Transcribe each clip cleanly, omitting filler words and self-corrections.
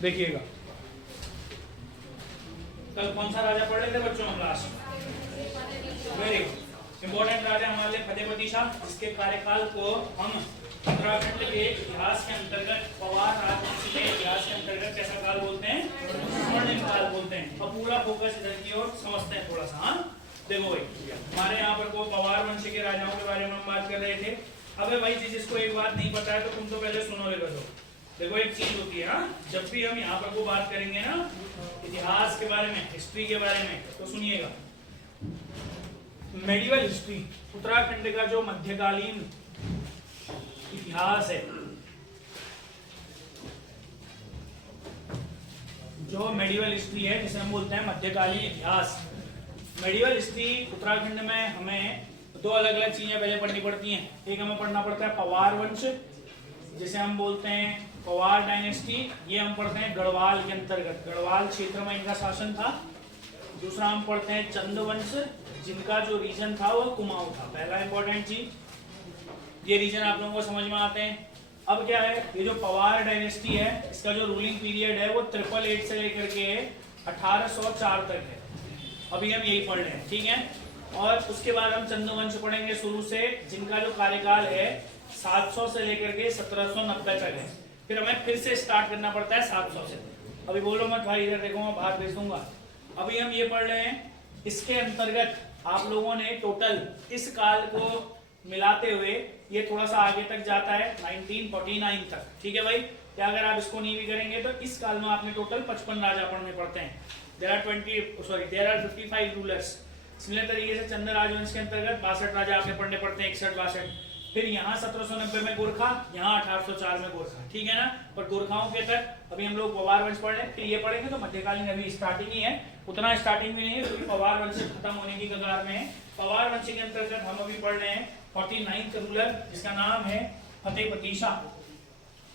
देखिएगा कल कौन सा राजा पढ़ रहे थे बच्चों हम लास्ट? Very good. इंपॉर्टेंट राजा हमारे लिए फतेहपति शाह, जिसके कार्यकाल को हम उत्तराखंड के इतिहास के अंतर्गत पवार राजवंश के इतिहास के अंतर्गत कैसा काल बोलते हैं? स्वर्णिम काल बोलते हैं। और पूरा फोकस इधर की ओर समझते हैं थोड़ा सा। हाँ देखो भाई, हमारे यहाँ पर को पवार वंश के राजाओं के बारे में हम बात कर रहे थे। अबे भाई जिसको एक बात नहीं पता है तो तुम तो पहले सुनो लेकर दो। देखो एक चीज होती है, हाँ जब भी हम यहाँ पर को बात करेंगे ना इतिहास के बारे में, हिस्ट्री के बारे में, तो सुनिएगा मेडिवल हिस्ट्री, उत्तराखंड का जो मध्यकालीन इतिहास है, जो मेडिवल हिस्ट्री है जिसे हम बोलते हैं मध्यकालीन इतिहास। मेडिवल हिस्ट्री उत्तराखंड में हमें दो अलग अलग चीजें पहले पढ़नी पड़ती हैं। एक हमें पढ़ना पड़ता है पवार वंश, जिसे हम बोलते हैं पवार डायनेस्टी, ये हम पढ़ते हैं गढ़वाल के अंतर्गत, गढ़वाल क्षेत्र में इनका शासन था। दूसरा हम पढ़ते हैं चंद वंश, जिनका जो रीजन था वो कुमाऊं था। पहला इंपॉर्टेंट चीज, ये रीजन आप लोगों को समझ में आते हैं। अब क्या है, ये जो पवार डायनेस्टी है, इसका जो रूलिंग पीरियड है वो 888 से लेकर के 1804 तक है। अभी हम यही पढ़ रहे हैं, ठीक है। और उसके बाद हम चंद वंश पढ़ेंगे शुरू से, जिनका जो कार्यकाल है 700 से लेकर के 1790 तक है। फिर हमें फिर से स्टार्ट करना पड़ता है 700 से। अभी बोलो मत भाई, इधर देखो मैं बाहर भेज दूंगा। अभी हम ये पढ़ रहे हैं, इसके अंतर्गत आप लोगों ने टोटल इस काल को मिलाते हुए ये थोड़ा सा आगे तक जाता है 1949 तक, ठीक है भाई। क्या अगर आप इसको नहीं भी करेंगे तो इस काल में आपने टोटल 55 राजा पढ़ने पड़ते हैं। There are 55 rulers. सिमिलर तरीके से चंद राजवंश के अंतर्गत 62 राजा आपने पढ़ने पड़ते हैं, 61-62। फिर यहाँ 1790 में गोरखा, यहाँ 1804 में गोरखा, ठीक है ना। पर गोरखाओं के तक अभी हम लोग पवार वंश पढ़ रहे हैं, फिर ये पढ़ेंगे तो मध्यकालीन अभी स्टार्टिंग ही है, उतना स्टार्टिंग भी नहीं है क्योंकि पवार वंश खत्म होने की कगार में है। पवार वंश के अंतर्गत हम अभी पढ़ रहे हैं 49th रूलर, जिसका नाम है फतेहपति शाह।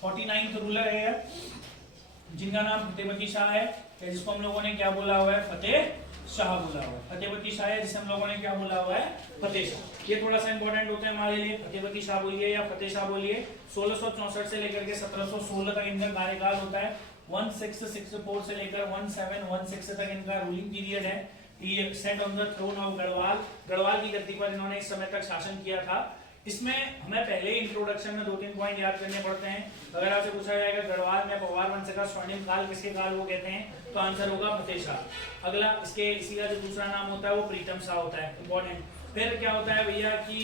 49th रूलर है जिनका नाम फतेहपति शाह है, जिसको हम लोगों ने क्या बोला हुआ है? फतेह शाह बोला हुआ है। फतेहपति शाह है जिसे हम लोगों ने क्या बोला हुआ है? फतेह शाह। ये थोड़ा सा इंपॉर्टेंट होता है हमारे लिए, फतेहपति शाह बोलिए या फतेह शाह बोलिए। 1664 से लेकर के 1716 तक इनका कार्यकाल होता है। 1664 से लेकर 1716 तक इनका रूलिंग पीरियड है। ये set on the throne of Garhwal, Garhwal की धरती पर इन्होंने इस समय तक शासन किया था। इसमें हमें पहले ही इंट्रोडक्शन में 2-3 पॉइंट याद करने पड़ते हैं। अगर आपसे पूछा जाएगा गढ़वाल में पवार वंश का स्वर्णिम काल किसके काल को कहते हैं, तो आंसर होगा फतेह शाह। अगला इसके इसी का जो दूसरा नाम होता है वो प्रीतम शाह होता है, इंपॉर्टेंट। फिर क्या होता है भैया कि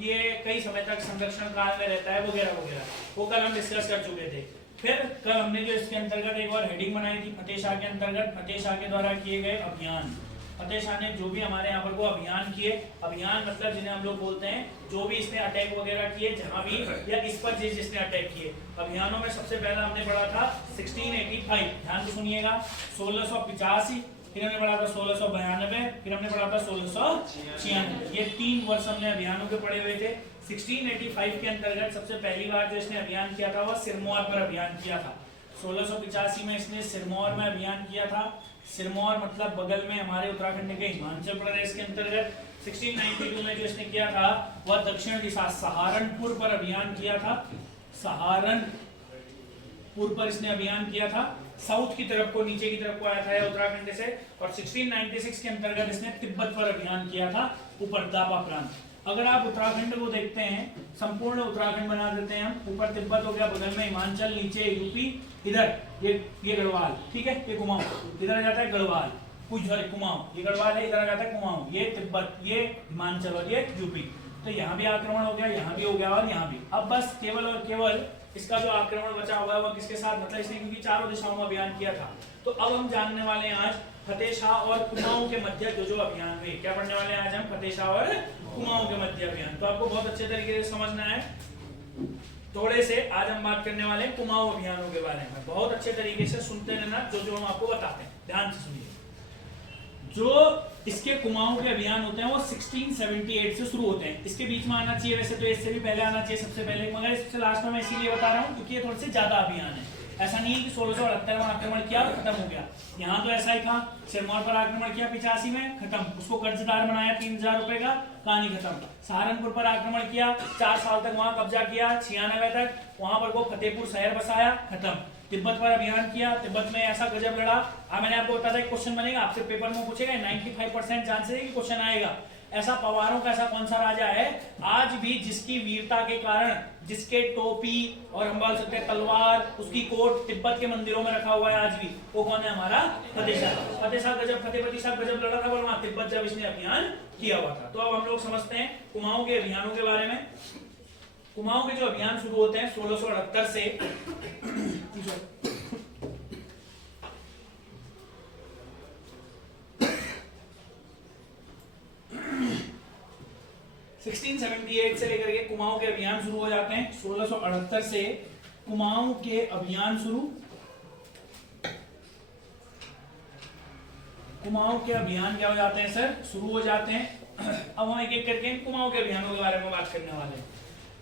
ये कई समय तक संरक्षण काल में रहता है वगैरह वगैरह, वो कल हम डिस्कस कर चुके थे। फिर कल हमने जो इसके अंतर्गत एक और हेडिंग बनाई थी फतेह शाह के अंतर्गत, फतेह शाह के द्वारा किए गए अभियान। फतेह शाह ने जो भी हमारे यहाँ पर को अभियान किए, अभियान मतलब जिन्हें हम लोग बोलते हैं जो भी इसने अटैक वगैरह किए जहां भी, या इस पर जिसने अटैक किए। अभियानों में सबसे पहला हमने पढ़ा था 1685, ध्यान से सुनिएगा, 1685, फिर हमने पढ़ा था 1692, फिर हमने पढ़ा था 1696। ये 3 वर्ष हमने अभियानों के पढ़े हुए थे। 1685 के अंतर्गत सबसे पहली बार जो इसने अभियान किया था वह सिरमौर पर अभियान किया था। 1685 में इसने सिरमौर में अभियान किया था। सिरमौर मतलब बगल में हमारे उत्तराखंड के हिमाचल प्रदेश के अंतर्गत। 1692 में जो इसने किया था वह दक्षिण दिशा सहारनपुर पर अभियान किया था। सहारनपुर पर इसने अभियान किया था, साउथ की तरफ को, नीचे की तरफ को आया था उत्तराखंड से। और 1696 के अंतर्गत इसने तिब्बत पर अभियान किया था, ऊपर दापा प्रांत। अगर आप उत्तराखंड को देखते हैं, संपूर्ण उत्तराखंड बना देते हैं हम, ऊपर तिब्बत हो गया, बगल में हिमाचल, नीचे यूपी, इधर ये गढ़वाल, ठीक है, ये कुमाऊं, इधर आ जाता है गढ़वाल, कुमाऊं, ये गढ़वाल है, इधर आ जाता है कुमाऊं, ये तिब्बत, ये हिमाचल और ये यूपी। तो यहाँ भी आक्रमण हो गया, यहाँ भी हो गया और यहाँ भी। अब बस केवल और केवल इसका जो आक्रमण बचा हुआ है वह किसके साथ, मतलब इसने क्योंकि चारों दिशाओं में अभियान किया था। तो अब हम जानने वाले हैं आज फतेह शाह और कुमाऊं के मध्य जो अभियान हुए। क्या पढ़ने वाले हैं आज हम? फतेह शाह और कुमाऊं के मध्य अभियान। तो आपको बहुत अच्छे तरीके से समझना है। थोड़े से आज हम बात करने वाले हैं कुमाऊं अभियानों के बारे में। बहुत अच्छे तरीके से सुनते रहना जो हम आपको बताते हैं, ध्यान से सुनिए। जो इसके कुमाऊं के अभियान होते हैं वो 1678 से शुरू होते हैं। इसके बीच में आना चाहिए, वैसे तो इससे भी पहले आना चाहिए सबसे पहले, मगर इससे लास्ट में मैं इसीलिए बता रहा हूँ क्योंकि ये थोड़े से ज्यादा अभियान है। ऐसा नहीं है कि 1678 में आक्रमण किया और खत्म हो गया। यहाँ तो ऐसा ही था, सिरमौर पर आक्रमण किया 85 में, खत्म, उसको कर्जदार बनाया 3000 रुपए का, कहानी खत्म। सहारनपुर पर आक्रमण किया, 4 साल तक वहां कब्जा किया, 96 तक, वहां पर वो फतेहपुर शहर बसाया, खत्म। तिब्बत पर अभियान किया, तिब्बत में ऐसा गजब लड़ा। मैंने आपको बताया था क्वेश्चन बनेगा, आपसे पेपर में पूछेगा, 95% चांसेस है कि क्वेश्चन आएगा। ऐसा पवारों का ऐसा कौन सा राजा है आज भी जिसकी वीरता के कारण, जिसके टोपी और हम बोल सकते हैं तलवार, उसकी कोट तिब्बत के मंदिरों में रखा हुआ है आज भी, वो कौन है? हमारा फतेह शाह। फतेह शाह गजब, फतेहपति शाह गजब लड़ा था वहां तिब्बत जब इसने अभियान किया हुआ था। तो अब हम लोग समझते हैं कुमाऊं के अभियानों के बारे में। कुमाऊं के जो अभियान शुरू होते हैं 1678 से 1678 से लेकर के कुमाऊं के अभियान शुरू हो जाते हैं। 1678 से कुमाऊं के अभियान शुरू, कुमाऊं के अभियान क्या हो जाते हैं सर? शुरू हो जाते हैं। अब हम एक एक करके कुमाऊं के अभियानों के बारे में बात करने वाले हैं।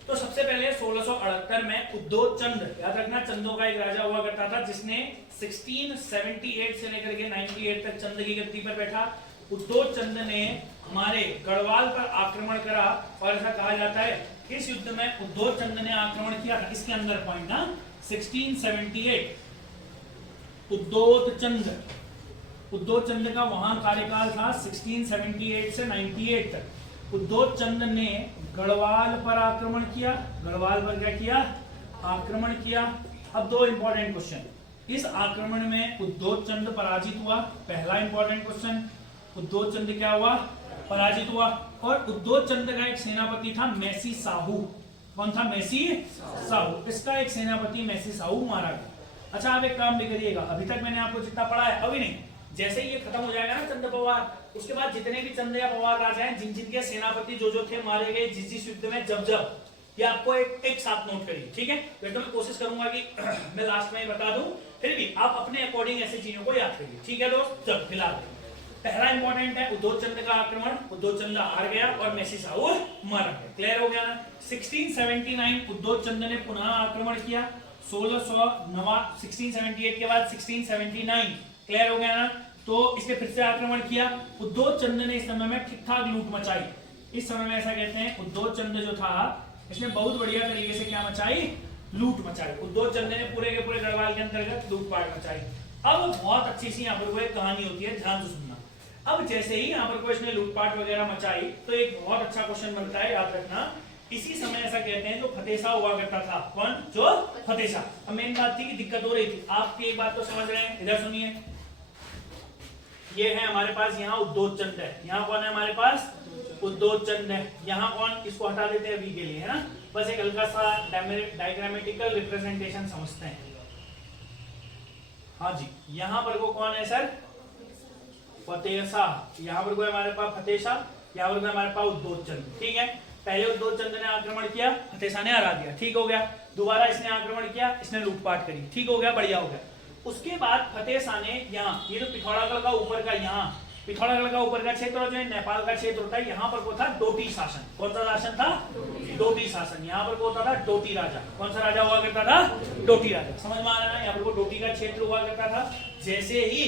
तो सबसे पहले 1678 में उद्योग चंद, याद रखना चंदों का एक राजा हुआ करता था जिसने 1678 से लेकर के 98 तक चंद की गद्दी पर बैठा। उद्योग चंद ने हमारे गढ़वाल पर आक्रमण करा और ऐसा कहा जाता है इस युद्ध में उद्योग चंद ने आक्रमण किया था। इसके अंदर पॉइंट ना 1678 उद्योग चंद का वहां कार्यकाल था 1678 से 98 तक। उद्योग चंद ने गढ़वाल पर आक्रमण किया। गढ़वाल पर क्या किया? आक्रमण किया। अब दो इंपॉर्टेंट क्वेश्चन, इस आक्रमण में उद्योग चंद पराजित हुआ। पहला इंपॉर्टेंट क्वेश्चन, उद्योग चंद क्या हुआ? पराजित हुआ। और उद्योग चंद का एक सेनापति था मैसी साहू। कौन था? मैसी साहू। इसका एक सेनापति मैसी साहू मारा गया। अच्छा आप एक काम भी करिएगा, अभी तक मैंने आपको जितना पढ़ा है, अभी नहीं, जैसे ही ये खत्म हो जाएगा ना चंद पवार, उसके बाद जितने भी चंद या पवार राजा हैं, जिन जिनके सेनापति जो थे मारे गए जिस जिस युद्ध में जब जब, ये आपको एक साथ नोट करिए, ठीक है? तो मैं कोशिश करूंगा कि मैं लास्ट में बता दूं, फिर भी आप अपने अकॉर्डिंग ऐसी चीजों को याद करिए, ठीक है दोस्त? चलो फिलहाल पहला इंपॉर्टेंट है उद्योग चंद का आक्रमण। उद्योग चंद हार गया और मैसी साहू मारा गया। क्लियर हो गया ना? 1679 उद्योग चंद ने पुनः आक्रमण किया। 1678 के बाद 1679। क्लियर हो गया ना? तो इसने फिर से आक्रमण किया। उद्योग चंद ने इस समय में ठीक ठाक लूट मचाई। इस समय में ऐसा कहते हैं उद्योग चंद जो था इसने बहुत बढ़िया तरीके से क्या मचाई? लूट मचाई। उद्योग चंद ने पूरे के पूरे गढ़वाल के अंतर्गत लूटपाट मचाई। अब बहुत अच्छी सी यहाँ पर कोई कहानी होती है, ध्यान से सुनना। अब जैसे ही यहाँ पर कोई इसने लूटपाट वगैरह मचाई तो एक बहुत अच्छा क्वेश्चन बनता है, याद रखना। इसी समय ऐसा कहते हैं जो फतेह शाह हुआ करता था। कौन? जो फतेह शाह। अब मेन बात थी कि दिक्कत हो रही थी। आप एक बात तो समझ रहे हैं, इधर सुनिए। ये है हमारे पास, यहाँ उद्योग चंद है। यहाँ कौन है हमारे पास? उद्योग चंद है। यहाँ कौन? इसको हटा देते हैं अभी के लिए, है ना? बस एक हल्का सा डायग्रामेटिकल रिप्रेजेंटेशन समझते हैं। हाँ जी, यहाँ पर को कौन है सर? फतेह शाह। यहाँ पर कोई हमारे पास फतेह शाह, यहाँ पर हमारे पास उद्योग चंद। ठीक है, पहले उद्योग चंद ने आक्रमण किया, फतेह शाह ने हरा दिया, ठीक हो गया। दोबारा इसने आक्रमण किया, इसने लूटपाट करी, ठीक हो गया, बढ़िया हो गया। उसके बाद फतेह शाह ने यहाँ, ये जो पिथौरागढ़ का ऊपर का, यहाँ पिथौरागढ़ का ऊपर का क्षेत्र और जो नेपाल का क्षेत्र होता है, यहाँ पर को था डोटी शासन। कौन सा शासन था? डोटी शासन। यहाँ पर को होता था डोटी राजा। कौन सा राजा हुआ करता था? डोटी राजा। समझ में आ रहा है? यहाँ पर को डोटी का क्षेत्र हुआ करता था। जैसे ही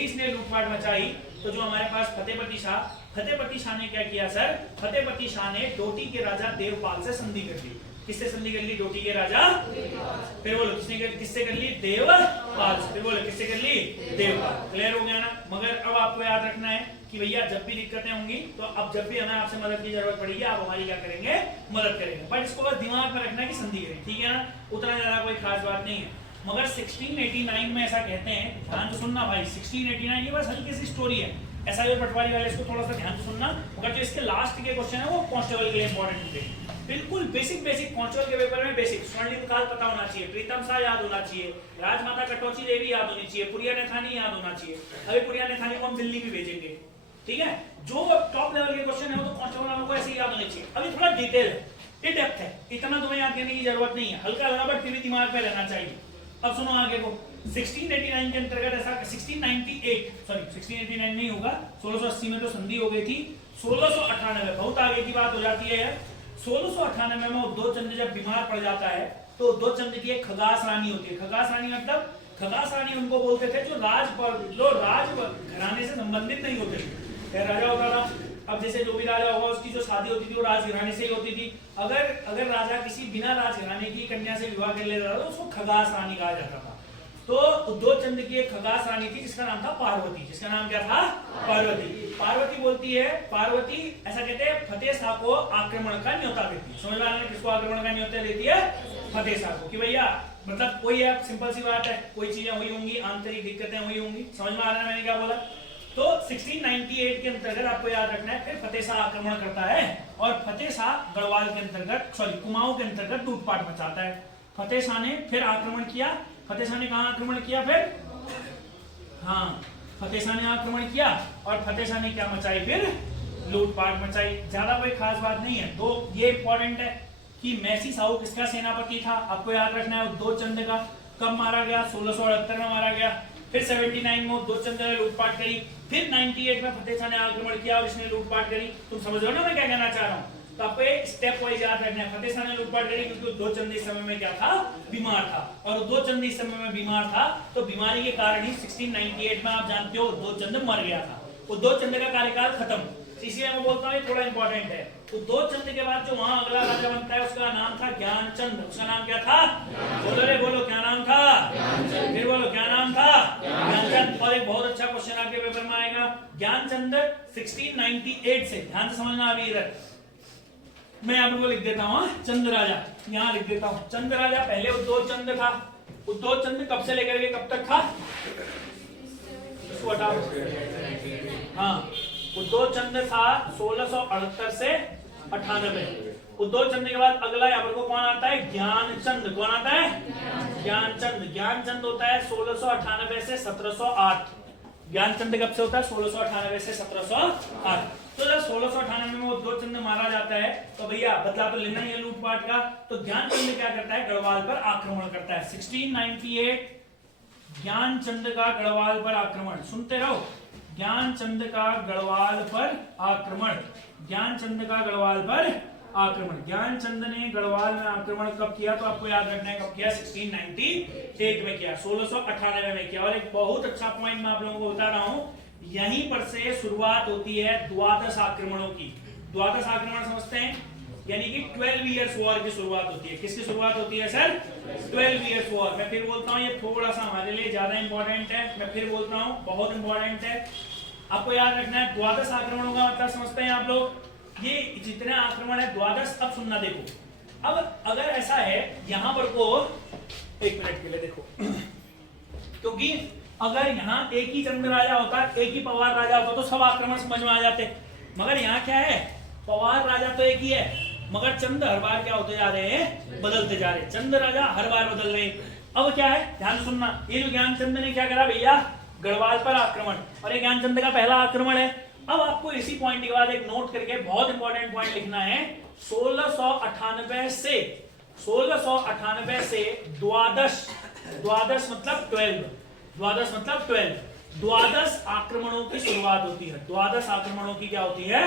इसने लूटपाट मचाई तो जो हमारे पास फतेहपति शाह ने क्या किया सर? फतेहपति शाह ने डोटी के राजा देवपाल से संधि कर ली। किससे संधि कर ली? डोटी के राजा। फिर बोलो किससे कर ली? देवपाल से। फिर बोलो किससे कर ली? देवपाल। क्लियर हो गया ना? मगर अब आपको याद रखना है कि भैया जब भी दिक्कतें होंगी तो अब जब भी हमें आपसे मदद की जरूरत पड़ेगी, आप हमारी क्या करेंगे? मदद करेंगे। बट इसको बस दिमाग में रखना है कि संधि करें, ठीक है ना? उतना ज्यादा कोई खास बात नहीं है। मगर 1689 में ऐसा कहते हैं, ध्यान से सुनना भाई, 1689 ये बस हल्की सी स्टोरी है। ऐसा जो पटवारी वाले, इसको थोड़ा सा ध्यान से सुनना। मगर जो इसके लास्ट के क्वेश्चन है वो कांस्टेबल के लिए इंपॉर्टेंट होते हैं। बिल्कुल बेसिक कांस्टेबल के पेपर में बेसिक स्वर्णिम काल पता होना चाहिए, प्रीतम शाह याद होना चाहिए, राजमाता कटौची देवी याद होनी चाहिए, पुरिया नेथानी याद होना चाहिए। अभी पुरिया नेथानी को हम दिल्ली भी भेजेंगे, ठीक है? जो टॉप लेवल के क्वेश्चन है वो तो कांस्टेबल वालों को ऐसे याद होने चाहिए। अभी थोड़ा डिटेल है, ये डेप्थ है, इतना तुम्हें याद करने की जरूरत नहीं है। हल्का हल्का बट फिर भी दिमाग में रहना चाहिए। अब सुनो आगे को। 1689 के अंतर्गत ऐसा 1689 नहीं होगा, 1680 में तो संधि हो गई थी। 1698 बहुत आगे की बात हो जाती है। 1698 में उद्योग चंद जब बीमार पड़ जाता है तो उद्योग चंद की एक खगास रानी होती है। खगास रानी मतलब, खगास रानी उनको बोलते थे जो राज घराने से संबंधित नहीं होते थे। राजा होता था, अब जैसे जो भी राजा होगा उसकी जो शादी होती थी वो राजघराने से ही होती थी। अगर राजा किसी बिना राजघराने की कन्या से विवाह कर लेता था तो उसको खगास रानी कहा जाता था। तो उद्योगचंद की एक खगास रानी थी जिसका नाम था पार्वती। जिसका नाम क्या था? पार्वती। पार्वती बोलती है, पार्वती ऐसा कहते हैं फतेह शाह को आक्रमण का न्योता देती है। समझ में आ रहा है किसको आक्रमण का न्योता देती है? फतेह शाह को। कि भैया मतलब कोई है, सिंपल सी बात है, कोई चीजें हुई होंगी, आंतरिक दिक्कतें हुई होंगी। समझ में आ रहा है मैंने क्या बोला? तो 1698 के अंतर्गत आपको याद रखना है, फिर फतेह शाह आक्रमण करता है और फतेह शाह गढ़वाल के अंतर्गत कुमाऊं के अंतर्गत लूटपाट मचाता है। फतेह शाह ने फिर आक्रमण किया। फतेह शाह ने कहां आक्रमण किया फिर? हाँ, फतेह शाह ने आक्रमण किया और फतेह शाह ने क्या मचाई फिर? लूटपाट मचाई। ज्यादा कोई खास बात नहीं है। तो ये इंपॉर्टेंट है कि मैसी साहू किसका सेनापति था, आपको याद रखना है। उद्योगचंद का। कब मारा गया? 1678 में मारा गया। फिर 79 में उद्योगचंद ने लूटपाट करी। फिर 98 में फतेह शाह ने आक्रमण किया और इसने लूटपाट करी। तुम समझ रहे हो ना मैं क्या कहना चाह रहा हूँ? तो आपको स्टेप वाइज याद रखना है। फतेह शाह ने लूटपाट करी क्योंकि उद्योगचंद इस समय में क्या था? बीमार था। और उद्योगचंद इस समय में बीमार था तो बीमारी के कारण ही 1698 में आप जानते हो उद्योगचंद मर गया था। उद्योगचंद का कार्यकाल खत्म। इसलिए मैं बोलता हूँ थोड़ा इंपॉर्टेंट है। उद्योगचंद के बाद जो वहां अगला राजा बनता है उसका नाम था ज्ञानचंद। उसका नाम क्या था? बोलो रे बोलो, क्या नाम था? फिर बोलो, क्या नाम था? ज्ञानचंद। और एक बहुत अच्छा क्वेश्चन आपके पेपर में आएगा। ज्ञानचंद 1698 से, ध्यान से समझना अभी इधर मैं आपको लिख देता हूँ। चंद राजा यहाँ लिख देता हूँ। चंद राजा पहले उद्योगचंद था। उद्योगचंद कब से लेकर के कब तक था? इसको हटाओ। हाँ, उद्योगचंद था 1668 से 98। उद्योगचंद के बाद अगला यहाँ पर को कौन आता है? ज्ञानचंद। कौन आता है? ज्ञानचंद। ज्ञानचंद होता है 1698 से 1708। ज्ञानचंद कब से होता है? 1698 से 1708। तो जब 1698 में उद्योगचंद मारा जाता है तो भैया बदला तो लेना ही है लूटपाट का। तो ज्ञानचंद क्या करता है? गढ़वाल पर आक्रमण करता है। 1698 ज्ञानचंद का गढ़वाल पर आक्रमण। सुनते रहो, ज्ञानचंद का गढ़वाल पर आक्रमण। ज्ञानचंद का गढ़वाल पर आक्रमण। ज्ञानचंद ने गढ़वाल में आक्रमण कब किया? तो आपको याद रखना है कब किया? 1698 में किया, 1698 में किया। और एक बहुत अच्छा पॉइंट मैं आप लोगों को बता रहा हूं, यहीं पर से शुरुआत होती है द्वादश आक्रमणों की। द्वादश आक्रमण समझते हैं? यानी कि 12 इयर्स वॉर की शुरुआत होती है। किसकी शुरुआत होती है सर? 12 years war. मैं फिर बोलता हूँ, ये थोड़ा सा हमारे लिए ज्यादा इंपॉर्टेंट है। मैं फिर बोलता हूँ, बहुत इंपॉर्टेंट है। आपको याद रखना है द्वादश आक्रमणों का मतलब समझते हैं आप लोग? ये जितने आक्रमण है द्वादश। अब सुनना, देखो अब अगर ऐसा है यहां पर को, एक मिनट के लिए देखो, क्योंकि अगर यहाँ एक ही चंद्र राजा होता, एक ही पवार राजा होता तो सब आक्रमण समझ में आ जाते। मगर यहाँ क्या है? पवार राजा तो एक ही है मगर चंद हर बार क्या होते जा रहे हैं? बदलते जा रहे हैं। चंद राजा हर बार बदल रहे हैं। अब क्या है? ध्यान सुनना, ये जो ज्ञानचंद ने क्या करा भैया? गढ़वाल पर आक्रमण। और ये ज्ञानचंद का पहला आक्रमण है। अब आपको इसी पॉइंट के बाद एक नोट करके बहुत इंपॉर्टेंट पॉइंट लिखना है। 1698 से द्वादश, द्वादश मतलब 12, द्वादश मतलब 12, द्वादश आक्रमणों की शुरुआत होती है। द्वादश आक्रमणों की क्या होती है?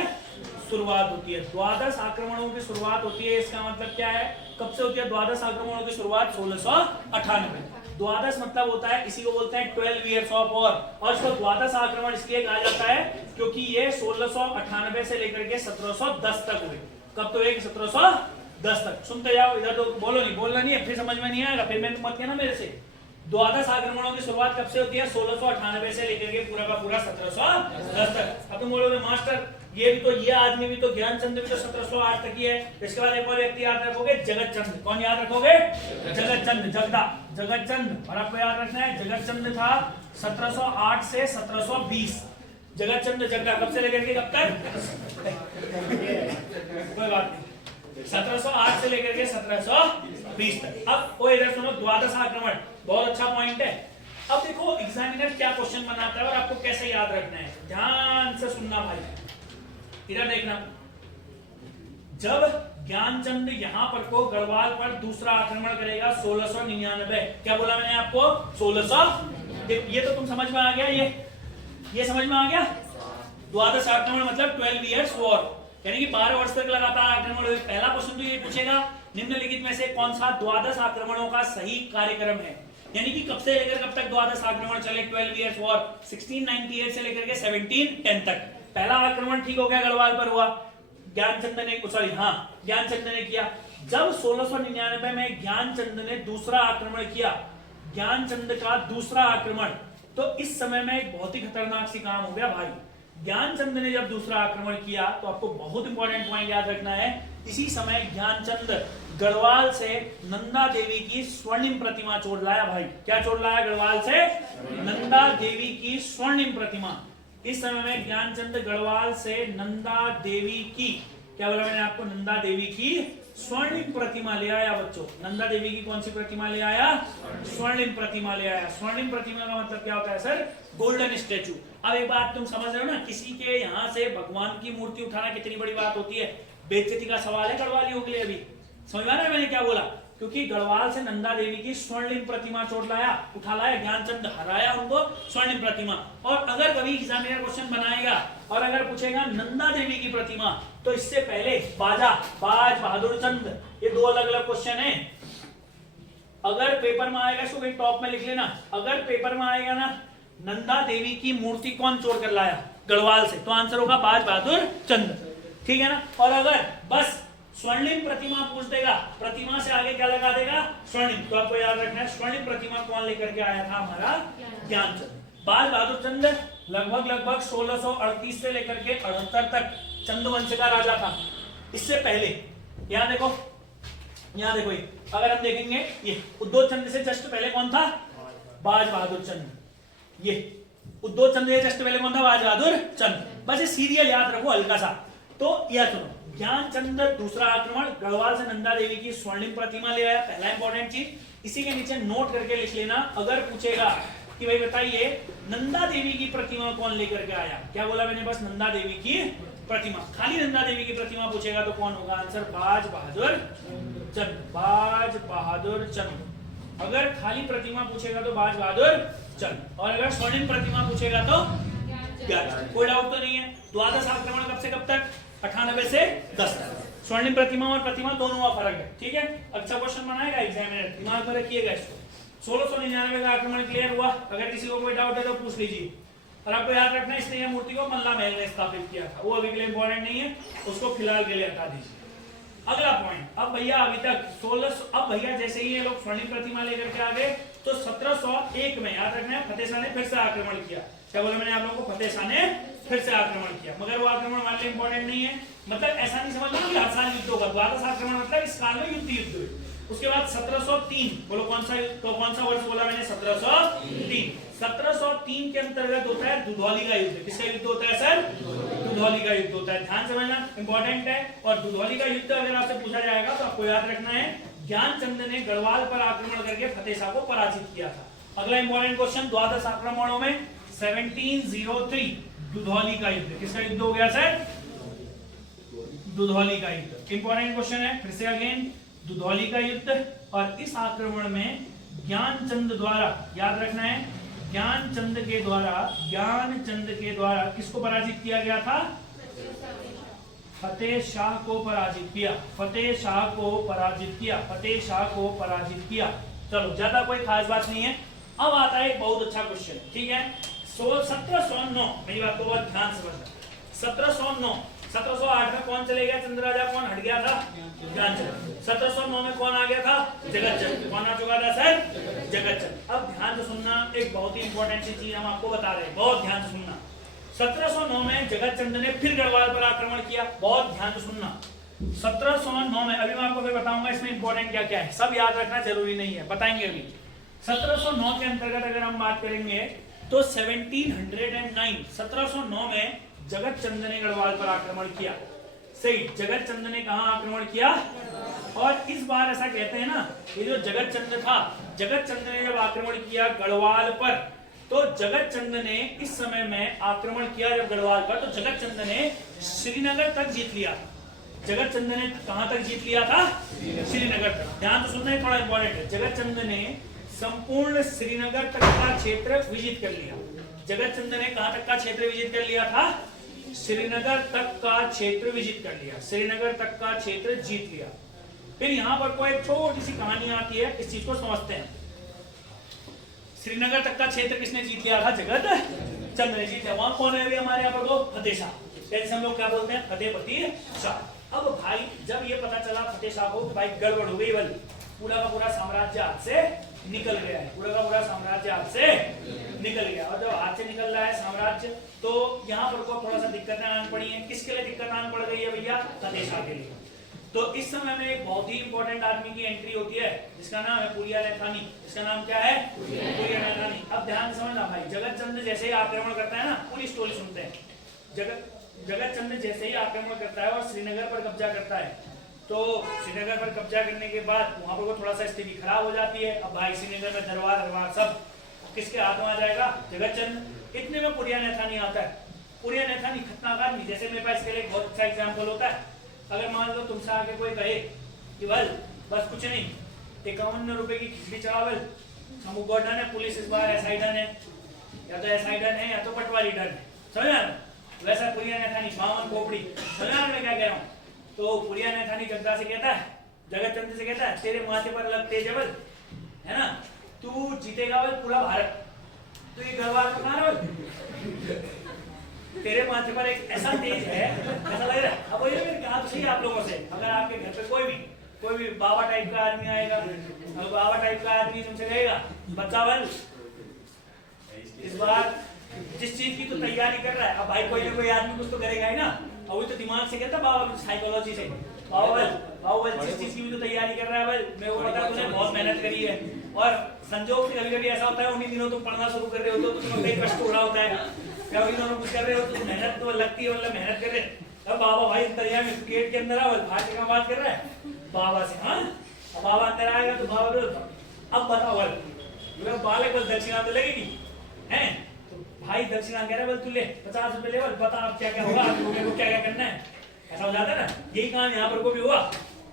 शुरुआत होती है। द्वादश आक्रमणों की शुरुआत होती है। इसका मतलब क्या है? कब से होती है द्वादश आक्रमणों की शुरुआत? 1698। द्वादश मतलब होता है, इसी को बोलते हैं 12 इयर्स ऑफ वॉर। और इसको द्वादश आक्रमण इसलिए कहा जाता है क्योंकि ये 1698 से लेकर के 1710 तक हुए। कब तो एक 1710 तक। सुनते जाओ, इधर तो बोलो नहीं, बोलना नहीं है, फिर समझ में नहीं आएगा, फिर मैं मत कहना मेरे से। द्वादश आक्रमणों की शुरुआत कब से होती है? 1698 से लेकर के पूरा का पूरा 1710 तक। अब तुम बोलोगे मास्टर ये भी तो, ये आदमी भी तो, ज्ञानचंद भी तो 1708 तक ही है। इसके बाद एक और व्यक्ति याद रखोगे, जगतचंद। कौन याद रखोगे? जगतचंद, जगदा, जगतचंद। और आपको याद रखना है जगतचंद था 1708 से 1720। जगतचंद जगदा कब से लेकर के कब तक? कोई बात नहीं, 1708 से लेकर के 1720 तक। अब वो इधर सुनो, द्वादश आक्रमण बहुत अच्छा पॉइंट है। अब देखो एग्जामिनर क्या क्वेश्चन बनाता है और आपको कैसे याद रखना है। ध्यान से सुनना भाई, इधर देखना। जब ज्ञानचंद यहां पर को गढ़वाल पर दूसरा आक्रमण करेगा 1699, क्या बोला मैंने आपको? 1600। ये तो तुम समझ में आ गया, ये समझ में आ गया। द्वादश आक्रमण मतलब 12 इयर्स वॉर, यानी कि 12 वर्ष तक लगातार आक्रमण हुए। पहला क्वेश्चन तो ये पूछेगा निम्नलिखित में से कौन सा द्वादश आक्रमणों का सही कार्यक्रम है, यानी कि कब से लेकर कब तक द्वादश आक्रमण चले? 12 इयर्स वॉर, 1698 से लेकर के 1710 तक। पहला आक्रमण ठीक हो गया, गढ़वाल पर हुआ, ज्ञानचंद ने, सॉरी हाँ ज्ञानचंद ने किया। जब 1699 में ज्ञानचंद ने दूसरा आक्रमण किया, ज्ञानचंद का दूसरा आक्रमण। तो इस समय में एक बहुत ही खतरनाक सी काम हो गया भाई। ज्ञानचंद ने जब दूसरा आक्रमण किया तो आपको बहुत इंपॉर्टेंट पॉइंट याद रखना है, इसी समय ज्ञानचंद गढ़वाल से नंदा देवी की स्वर्णिम प्रतिमा चोर लाया भाई। क्या चोर लाया? गढ़वाल से नंदा देवी की स्वर्णिम प्रतिमा। इस समय में ज्ञानचंद गढ़वाल से नंदा देवी की, क्या बोला मैंने आपको, नंदा देवी की स्वर्णिम प्रतिमा ले आया बच्चों। नंदा देवी की कौन सी प्रतिमा ले आया? स्वर्णिम प्रतिमा ले आया। स्वर्णिम प्रतिमा का मतलब क्या होता है सर? Golden statue. अब एक बात तुम समझ रहे हो ना, किसी के यहाँ से भगवान की मूर्ति उठाना कितनी बड़ी बात होती है। बेइज्जती का सवाल है गढ़वालियों के लिए। अभी समझ में आ रहा है मैंने क्या बोला? क्योंकि गढ़वाल से नंदा देवी की स्वर्णिम प्रतिमा चोट लाया, उठा लाया, ज्ञानचंद हराया उनको स्वर्णिम प्रतिमा। और अगर कभी एग्जामिनर क्वेश्चन बनाएगा और अगर पूछेगा नंदा देवी की प्रतिमा, तो इससे पहले बाज बहादुर चंद, ये दो अलग अलग क्वेश्चन है। अगर पेपर में आएगा, इसको टॉप में लिख लेना, अगर पेपर में आएगा ना नंदा देवी की मूर्ति कौन चोर कर लाया गढ़वाल से, तो आंसर होगा बाज बहादुर चंद, ठीक है ना। और अगर बस स्वर्णिम प्रतिमा पूछ देगा, प्रतिमा से आगे क्या लगा देगा? स्वर्णिम, तो आपको याद रखना है स्वर्णिम प्रतिमा कौन लेकर के आया था? हमारा ज्ञानचंद। बाज बहादुर चंद लगभग 1638 से लेकर के 78 तक चंद वंश का राजा था। इससे पहले यहाँ देखो ये, अगर हम देखेंगे ये उद्धव चंद से जस्ट पहले कौन था? बाज बहादुर चंद। ये उद्धव चंद से जस्ट पहले कौन था? बाज बहादुर चंद। बस ये सीरियल याद रखो हल्का सा। तो यह सुनो, ज्ञानचंद दूसरा आक्रमण, गढ़वाल से नंदा देवी की स्वर्णिम प्रतिमा ले आया, पहला इंपॉर्टेंट चीज। इसी के नीचे नोट करके लिख लेना, अगर पूछेगा कि भाई बताइए नंदा देवी की प्रतिमा कौन लेकर के आया, क्या बोला मैंने? बस नंदा देवी की प्रतिमा। खाली नंदा देवी की प्रतिमा पूछेगा तो कौन होगा आंसर? बाज बहादुर चंद। बाज बहादुर चंद। अगर खाली प्रतिमा पूछेगा तो बाज बहादुर चंद, और अगर स्वर्णिम प्रतिमा पूछेगा तो ज्ञानचंद। कोई डाउट तो नहीं है। द्वादश आक्रमण कब से कब तक? 98 से 10 तक। स्वर्णिम प्रतिमा और प्रतिमा दोनों का फर्क है, ठीक है। अच्छा क्वेश्चन बनाएगा एग्जामिनर, दिमाग में रखिएगा इसको। 1699 का आक्रमण क्लियर हुआ। अगर किसी को कोई डाउट है तो पूछ लीजिए। और आपको याद रखना है इसने मूर्ति को मल्ला महल में स्थापित किया था, वो अभी के लिए इंपॉर्टेंट नहीं है, उसको फिलहाल के लिए हटा दीजिए। अगला पॉइंट, अब भैया अभी तक 1600, अब भैया जैसे ही ये लोग स्वर्णिम प्रतिमा लेकर के आ गए तो 1701 में याद रखना है फतेह शाह ने फिर से आक्रमण किया। क्या बोला मैंने आप लोगों को? फतेह शाह ने फिर से आक्रमण किया, मगर वो आक्रमण हमारे लिए इंपॉर्टेंट नहीं है। मतलब ऐसा नहीं समझना कि हर साल युद्ध होगा। द्वादश आक्रमण मतलब इस काल में युद्ध हुए। उसके बाद 1703, बोलो कौन सा वर्ष बोला मैंने? 1703। 1703 के अंतर्गत होता है दुधौली का युद्ध। किसका युद्ध होता है सर? दुधौली का युद्ध होता है, ध्यान समझना, इंपॉर्टेंट है। और दुधौली का युद्ध अगर आपसे पूछा जाएगा तो आपको याद रखना है ज्ञानचंद ने गढ़वाल पर आक्रमण करके फतेह शाह को पराजित किया था। अगला इंपॉर्टेंट क्वेश्चन, द्वादश आक्रमणों में 1703 दुधौली का युद्ध। किसका युद्ध हो गया सर? दुधौली का युद्ध। इंपॉर्टेंट क्वेश्चन है, फिर से अगेन दुधौली का युद्ध। और इस आक्रमण में ज्ञानचंद द्वारा, याद रखना है, ज्ञानचंद के द्वारा किसको पराजित किया गया था? फतेह शाह को पराजित किया। फतेह शाह को पराजित किया। चलो ज्यादा कोई खास बात नहीं है। अब आता है एक बहुत अच्छा क्वेश्चन, ठीक है। 1709, मेरी बात को बहुत ध्यान से समझना। 1708 में कौन चले गया? चंद्र राजा। कौन हट गया था? ज्ञानचंद। 1709 में कौन आ गया था? जगतचंद। कौन आ चुका था सर? जगतचंद। अब ध्यान से सुनना, एक बहुत ही इंपॉर्टेंट सी चीज हम आपको बता रहे हैं, बहुत ध्यान से सुनना। 1709 में जगतचंद ने फिर गढ़वाल पर आक्रमण किया, बहुत ध्यान से सुनना। 1709 में, अभी मैं आपको फिर बताऊंगा इसमें इंपॉर्टेंट क्या क्या है, सब याद रखना जरूरी नहीं है, बताएंगे अभी। 1709 के अंतर्गत अगर हम बात करेंगे तो 1709 में जगतचंद ने गढ़वाल पर आक्रमण किया। सही, जगतचंद ने कहां आक्रमण किया? और इस बार ऐसा कहते हैं ना, ये जो जगतचंद था, जगतचंद ने जब आक्रमण किया गढ़वाल पर, तो जगतचंद ने इस समय में आक्रमण किया जब गढ़वाल पर, तो जगतचंद ने श्रीनगर तक जीत लिया। जगतचंद ने कहां तक जीत लिया था? श्रीनगर तक। ध्यान से सुनना है, थोड़ा इंपॉर्टेंट है। जगतचंद ने संपूर्ण श्रीनगर तक का क्षेत्र विजित कर लिया। जगतचंद ने कहां तक का क्षेत्र विजित कर लिया था? श्रीनगर तक का क्षेत्र विजित कर लिया, श्रीनगर तक का क्षेत्र जीत लिया। फिर यहाँ पर कोई छोटी सी कहानी आती है, इस चीज को समझते हैं। श्रीनगर तक का क्षेत्र किसने जीत लिया था? जगतचंद ने जीत लिया। वहां कौन है अभी हमारे यहाँ पर? तो फतेह शाह, जैसे हम लोग क्या बोलते हैं, फतेहपति शाह। अब भाई जब ये पता चला फतेह शाह को कि भाई गड़बड़ हो गई, बल पूरा का पूरा साम्राज्य हाथ से निकल गया है, पूरा का पूरा साम्राज्य हाथ से निकल गया। और जब हाथ से निकल रहा है साम्राज्य तो यहाँ पर को थोड़ा सा दिक्कतें आने पड़ी हैं। किसके लिए दिक्कत आने पड़ गई है भैया? तदेशा के लिए। तो इस समय में एक बहुत ही इंपॉर्टेंट आदमी की एंट्री होती है जिसका नाम है पुरिया नैथानी। इसका नाम क्या है? पुरिया नैथानी। अब ध्यान से समझना भाई, जगत चंद्र जैसे ही आक्रमण करता है ना, पूरी स्टोरी सुनते हैं। जगत चंद्र जैसे ही आक्रमण करता है और श्रीनगर पर कब्जा करता है, तो श्रीनगर पर कब्जा करने के बाद वहां पर थोड़ा सा स्थिति खराब हो जाती है। अब भाई श्रीनगर में दरबार सब किसके हाथ में आ जाएगा? जगत चंद्र। इतने में पुरिया नैथानी आता है। पुरिया नैथानी खतरनाक आदमी। जैसे मेरे पास इसके लिए बहुत अच्छा एग्जाम्पल होता है। अगर मान लो तुमसे आके कोई कहे कि बस कुछ नहीं, 51 रुपए की खिचड़ी चढ़ावल, हम डन है, पुलिस इस बार एसआई डन है, या तो एसआई डन है या तो पटवारी डन है, समझ ना? वैसा पुरिया नैथानी 52 खोपड़ी, समझ मैं क्या कह रहा हूँ? तो पुरिया नैथानी जगदा से कहता है, जगत चंद्र से कहता है, तेरे माथे पर लगते जबल है ना, तू जीतेगा बल पूरा भारत, तो ये गढ़वाल का बल तेरे माथे पर एक ऐसा तेज है, ऐसा लग रहा है। अब वही मेरे कहा तो सही आप लोगों से, अगर आपके घर पे कोई भी बाबा टाइप का आदमी आएगा, अब बाबा टाइप का आदमी तुमसे कहेगा बच्चा बल इस बार जिस चीज की तो तैयारी कर रहा है, अब भाई कोई ना कोई आदमी कुछ तो करेगा ही ना। अब वही तो दिमाग से कहता बाबा, साइकोलॉजी से, बाबा बल जिस चीज की भी तो तैयारी कर रहा है बल, मेरे को पता तूने बहुत मेहनत करी है। और संजोग से कभी ऐसा होता है उन्हीं दिनों तुम पढ़ना शुरू कर रहे हो तो तुम्हें कई कष्ट हो रहा होता है, या उन्हीं दिनों कुछ कर रहे हो तो मेहनत तो लगती है, मतलब मेहनत कर रहे। अब बाबा भाई अंतर्यामी में गेट के अंदर आओ, भाषा का बात कर रहा है बाबा से। हाँ, बाबा अंदर आएगा तो बाबा अब बताओ बल बालक बल दक्षिणा तो लगेगी है, तो भाई दक्षिणा कह रहा है बल तू ले 50 रुपए ले बल, बता अब क्या क्या होगा, को क्या क्या करना है। ऐसा हो जाता है ना। यही काम यहाँ पर को भी हुआ।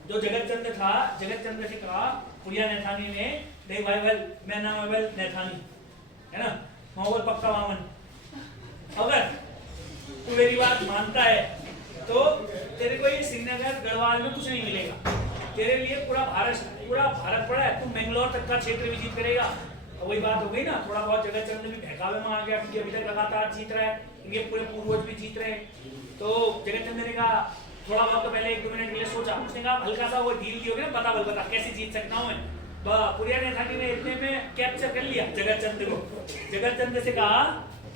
जो जगत चंद्र था, जगत चंद्र से कहा पुरिया नैथानी ने, देख भाई बल मैं नाम है बल नैथानी है ना, मोहब्बत पक्का वामन, अगर तू मेरी बात मानता है तो तेरे को ये श्रीनगर गढ़वाल में कुछ नहीं मिलेगा, तेरे लिए पूरा भारत पड़ा है, तू मैंगलोर तक का क्षेत्र विजिट करेगा। और वही बात हो गई ना, थोड़ा बहुत जगत चंद्र भी बहकावे में आ गया क्योंकि अभी तक लगातार जीत रहा है, इनके पूरे पूर्वज भी जीत रहे हैं। तो जगत चंद्र ने कहा थोड़ा बहुत तो पहले 1-2 मिनट के लिए सोचा, उसने कहा हल्का सा वो ढील दी होगी ना, बता कैसे जीत सकता हूँ मैं। पुरिया नैथानी ने इतने में कैप्चर कर लिया जगत चंद्र को। जगत चंद्र से कहा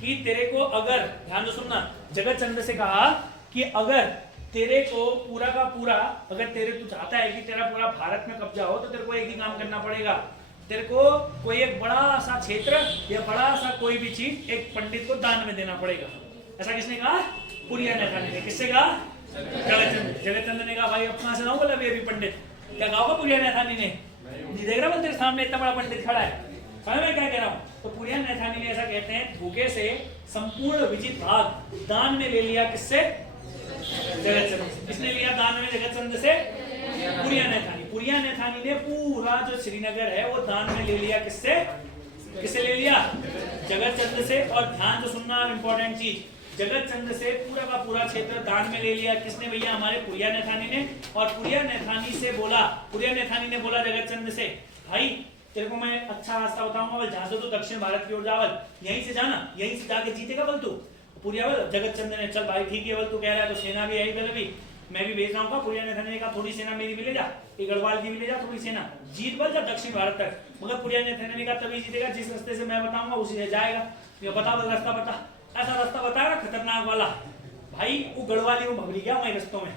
कि तेरे को अगर, ध्यान से सुनना, जगत चंद्र से कहा कि अगर तेरे को पूरा का पूरा, अगर तेरे तू चाहता है कि तेरा पूरा भारत में कब्जा हो तो तेरे को एक ही काम करना पड़ेगा, तेरे को कोई एक बड़ा सा क्षेत्र या बड़ा सा कोई भी चीज एक पंडित को दान में देना पड़ेगा। ऐसा किसने कहा? पुरिया नैथानी ने। किससे कहा? जगत चंद्र ने कहा भाई अब कहां से लाऊं बोला अभी पंडित, क्या कहा होगा पुरिया नैथानी ने? नहीं देख रहा तेरे सामने इतना बड़ा पंडित खड़ा है, समझ में क्या कह रहा हूं? तो पुरिया नैथानी ने ऐसा कहते हैं धोखे से संपूर्ण विजित भाग दान में ले लिया। किससे? जगत चंद्र से। किसने लिया दान में जगत चंद्र से? पुरिया नैथानी। पुरिया नैथानी ने पूरा जो श्रीनगर है वो दान में ले लिया। किससे? किससे ले लिया? जगत चंद्र से। और ध्यान से सुनना इंपॉर्टेंट चीज, जगत चंद्र से पूरा का पूरा क्षेत्र दान में ले लिया। किसने भैया? हमारे पुरिया नैथानी ने। और पुरिया नैथानी ने बोला जगत चंद्र से, भाई तेरे को मैं अच्छा रास्ता बताऊंगा बल, जहां से तो दक्षिण भारत की ओर जावल, यहीं से जाना, यहीं से जाके जीतेगा बल तू। पुरिया बल जगत चंद्र ने, चल भाई ठीक है बल तू कह रहा है तो सेना भी आई बल, अभी मैं भी भेज रहा हूँ। पुरिया नैथानी ने कहा थोड़ी सेना मेरी भी ले जा, एक गढ़वाल की भी ले जा, थोड़ी सेना जीत बल जा दक्षिण भारत तक। मगर पुरिया नैथानी ने कहा तभी जीतेगा जिस रास्ते से मैं बताऊंगा उसी से जाएगा। बता बल रास्ता बता, ऐसा रास्ता बताया खतरनाक वाला। भाई वो गढ़वाली में भगरी गया वही रस्तों में।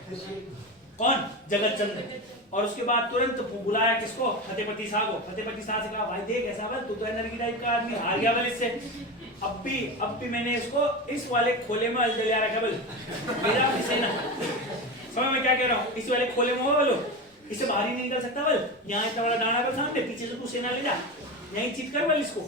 कौन? जगत चंद्र। और उसके बाद तुरंत बुलाया किसको? फतेहपति शाह को। फतेहपति शाह से कहा भाई देख ऐसा बल तू तो एनर्जी टाइप का आदमी, हार गया बल इससे, अब भी मैंने इसको इस वाले खोले में अलजलिया रखा बल, मेरा सेना, समझ में क्या कह रहा हूँ? इस वाले खोले में हो बोलो, इससे बाहर ही नहीं निकल सकता बल, यहाँ इतना बड़ा दाना बल सामने, पीछे से तू सेना ले जा, यही चीत कर बल इसको।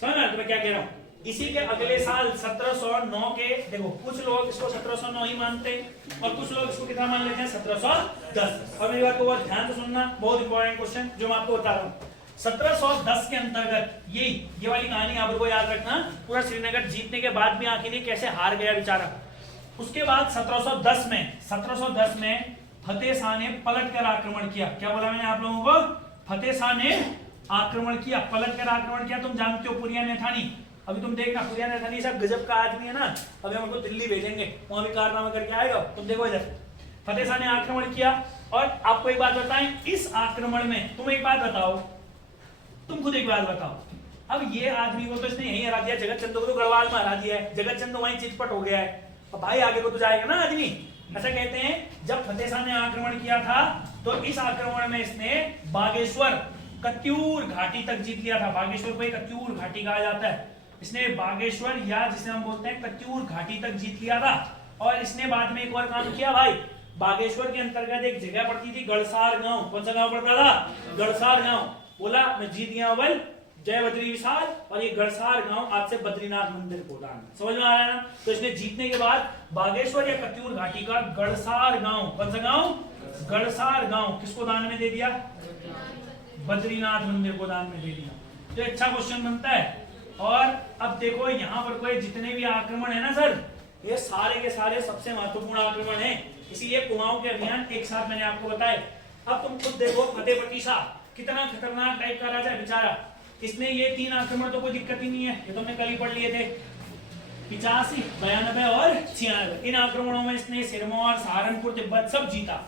समझ में तो मैं क्या कह रहा हूँ? इसी के अगले साल 1709 के, देखो कुछ लोग इसको 1709 ही मानते हैं और कुछ लोग इसको कितना मान लेते हैं? 1710। और मेरी बात को बहुत ध्यान से सुनना, बहुत इंपॉर्टेंट क्वेश्चन जो मैं आपको बता रहा हूँ। 1710 के अंतर्गत ये वाली कहानी आप लोगों को याद रखना, पूरा श्रीनगर जीतने के बाद भी आखिर कैसे हार गया बेचारा। उसके बाद 1710 में फतेह शाह ने पलट कर आक्रमण किया। क्या बोला मैंने आप लोगों को? फतेह शाह ने आक्रमण किया, पलट कर आक्रमण किया। तुम जानते हो पुरिया नैथानी, अभी तुम देखना पुरिया नैथानी साहब गजब का आदमी है ना, अभी हम उनको दिल्ली भेजेंगे, वहां भी कारनामा करके आएगा, तुम देखो इधर। फतेह शाह ने आक्रमण किया। और आपको एक बात बताएं, इस आक्रमण में तुम एक बात बताओ, तुम खुद एक बात बताओ, अब ये आदमी को तो इसने यहीं हरा दिया, जगत चंद को तो गढ़वाल में हरा दिया है, जगत चंद वहीं चितपट हो गया है, और भाई आगे को तो जाएगा ना आदमी। ऐसा कहते हैं जब फतेह शाह ने आक्रमण किया था तो इस आक्रमण में इसने बागेश्वर कत्यूर घाटी तक जीत लिया था। बागेश्वर को कत्यूर घाटी कहा जाता है। इसने बागेश्वर या जिसे हम बोलते हैं कत्यूर घाटी तक जीत लिया था। और इसने बाद में एक और काम किया भाई, बागेश्वर के अंतर्गत एक जगह पड़ती थी गड़सार गांव। कौन सा गांव पड़ता था? गड़सार गांव। बोला मैं जीत गया बल, जय बद्री विशाल। और ये गड़सार गांव आज से बद्रीनाथ मंदिर को दान, समझ में आ रहा है ना। तो इसने जीतने के बाद बागेश्वर या कत्यूर घाटी का गड़सार गांव, कौन सा गांव? गड़सार गांव किसको दान में दे दिया? बद्रीनाथ मंदिर को दान में दे दिया। तो अच्छा क्वेश्चन बनता है। और अब देखो यहाँ पर कोई जितने भी आक्रमण है ना सर, ये सारे के सारे सबसे महत्वपूर्ण आक्रमण है, इसीलिए कुमाऊं के अभियान एक साथ मैंने आपको बताए। अब तुम खुद देखो फतेहपति शाह कितना खतरनाक टाइप का राजा बेचारा, इसने ये 3 आक्रमण तो कोई दिक्कत ही नहीं है, ये तो हमने कल ही पढ़ लिए थे, 85, 92 और 96। इन आक्रमणों में इसने सिरमौर, सहारनपुर, तिब्बत सब जीता।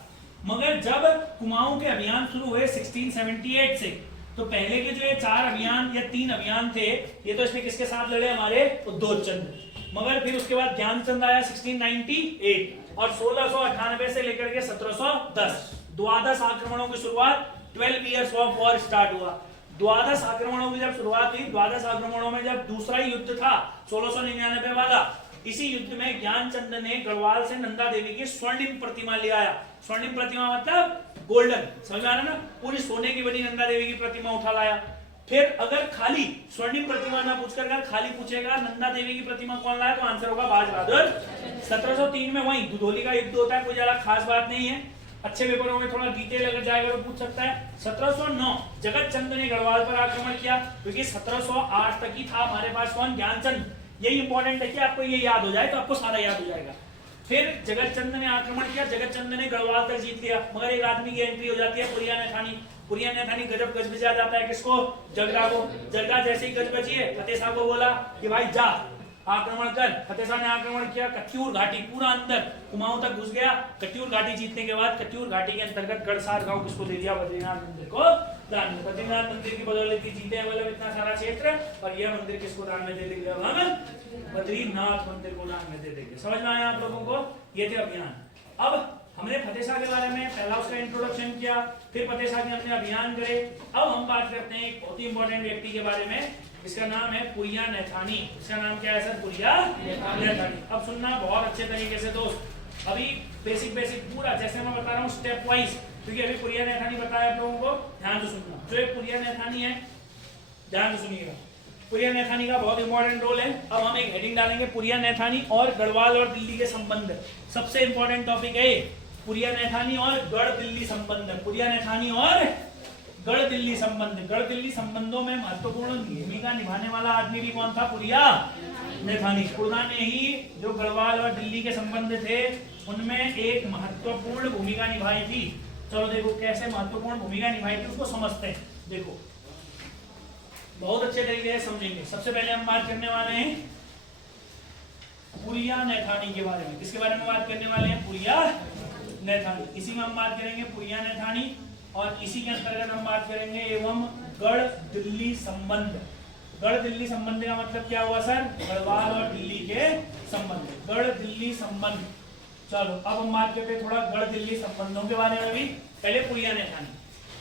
मगर जब कुमाऊं के अभियान शुरू हुए 1678 से, तो पहले के जो ये 4 अभियान या 3 अभियान थे, ये तो इसने किसके साथ लड़े? हमारे उद्योगचंद। मगर फिर उसके बाद ज्ञानचंद आया 1698 और 1698 से लेकर के 1710 द्वादश आक्रमणों की शुरुआत, 12 इयर्स ऑफ वॉर स्टार्ट हुआ। द्वादश आक्रमणों की जब शुरुआत हुई, द्वादश आक्रमणों में जब दूसरा युद्ध था 1699 वाला, इसी युद्ध में ज्ञानचंद ने गढ़वाल से नंदा देवी की स्वर्णिम प्रतिमा ले आया। स्वर्णिम प्रतिमा मतलब गोल्डन, समझ आ रहा ना, पूरी सोने की बनी नंदा देवी की प्रतिमा उठा लाया। फिर अगर खाली स्वर्णिम प्रतिमा ना पूछकर अगर खाली पूछेगा नंदा देवी की प्रतिमा कौन लाया, तो आंसर होगा बाज बहादुर। 1703 में वही दुधौली का युद्ध होता है, कोई ज्यादा खास बात नहीं है, अच्छे पेपरों में थोड़ा डिटेल अगर जाएगा तो पूछ सकता है। 1709 जगत चंद ने गढ़वाल पर आक्रमण किया, क्योंकि 1708 तक ही था हमारे पास कौन? ज्ञानचंद। यही इंपॉर्टेंट है कि आपको ये याद हो जाए तो आपको सारा याद हो जाएगा। फिर जगत चंद ने आक्रमण किया, जगत चंद ने गढ़वाल तक जीत लिया, मगर एक आदमी की एंट्री हो जाती है पुरिया नैथानी। पुरिया नैथानी गजब गजबजा जाता है किसको? जगरा को। जगरा जैसे ही गज बची है, फतेह शाह को बोला कि भाई जा आक्रमण कर। फतेह शाह ने आक्रमण किया, कत्यूर घाटी पूरा अंदर कुमाऊं तक घुस गया। कत्यूर घाटी जीतने के बाद कत्यूर घाटी के अंतर्गत गढ़सार गांव किसको दे दिया? बद्रीनाथ मंदिर को दान में। बद्रीनाथ मंदिर की बदौलत जीते हैं मतलब इतना सारा क्षेत्र, और यह मंदिर किसको दान में दे देंगे? हम बद्रीनाथ मंदिर को दान में दे देंगे। समझ में आया आप लोगों को? ये थे अभियान। अब हमने फतेह शाह के बारे में पहला उसका इंट्रोडक्शन किया, फिर फतेह शाह के हमने अभियान करे। अब हम बात करते हैं एक बहुत ही इंपॉर्टेंट व्यक्ति के बारे में, इसका नाम है पुरिया नैथानी। इसका नाम क्या है सर? पुरिया नैथानी। अब सुनना बहुत अच्छे तरीके से दोस्त, अभी बेसिक पूरा जैसे मैं बता रहा हूँ स्टेप वाइज, क्योंकि अभी पुरिया नैथानी बताया आप लोगों को, ध्यान से सुनना। जो एक पुरिया नैथानी है, ध्यान से सुनिएगा, पुरिया नैथानी का बहुत इंपॉर्टेंट रोल है। अब हम एक हेडिंग डालेंगे, पुरिया नैथानी और गढ़वाल और दिल्ली के संबंध। सबसे इंपॉर्टेंट टॉपिक है पुरिया नैथानी और गढ़ दिल्ली संबंध। पुरिया नैथानी और गढ़ दिल्ली संबंध। गढ़ दिल्ली संबंधों में महत्वपूर्ण भूमिका निभाने वाला आदमी भी कौन था? पुरिया नैथानी। खुर्दा में ही जो गढ़वाल और दिल्ली के संबंध थे उनमें एक महत्वपूर्ण भूमिका निभाई थी। चलो देखो कैसे महत्वपूर्ण भूमिका निभाई थी, उसको समझते हैं। देखो बहुत अच्छे तरीके से समझेंगे। सबसे पहले हम बात करने वाले हैं पुरिया नैथानी के बारे में। किसके बारे में बात करने वाले हैं? पुरिया नैथानी। इसी में हम बात करेंगे पुरिया नैथानी, और इसी के अंतर्गत हम बात करेंगे एवं गढ़ दिल्ली संबंध। गढ़ दिल्ली संबंध का मतलब क्या हुआ सर? गढ़वाल और दिल्ली के संबंध, गढ़ दिल्ली संबंध। चलो अब हम बात करते हैं थोड़ा गढ़ दिल्ली संबंधों के बारे में भी। पहले पुरिया नैथानी।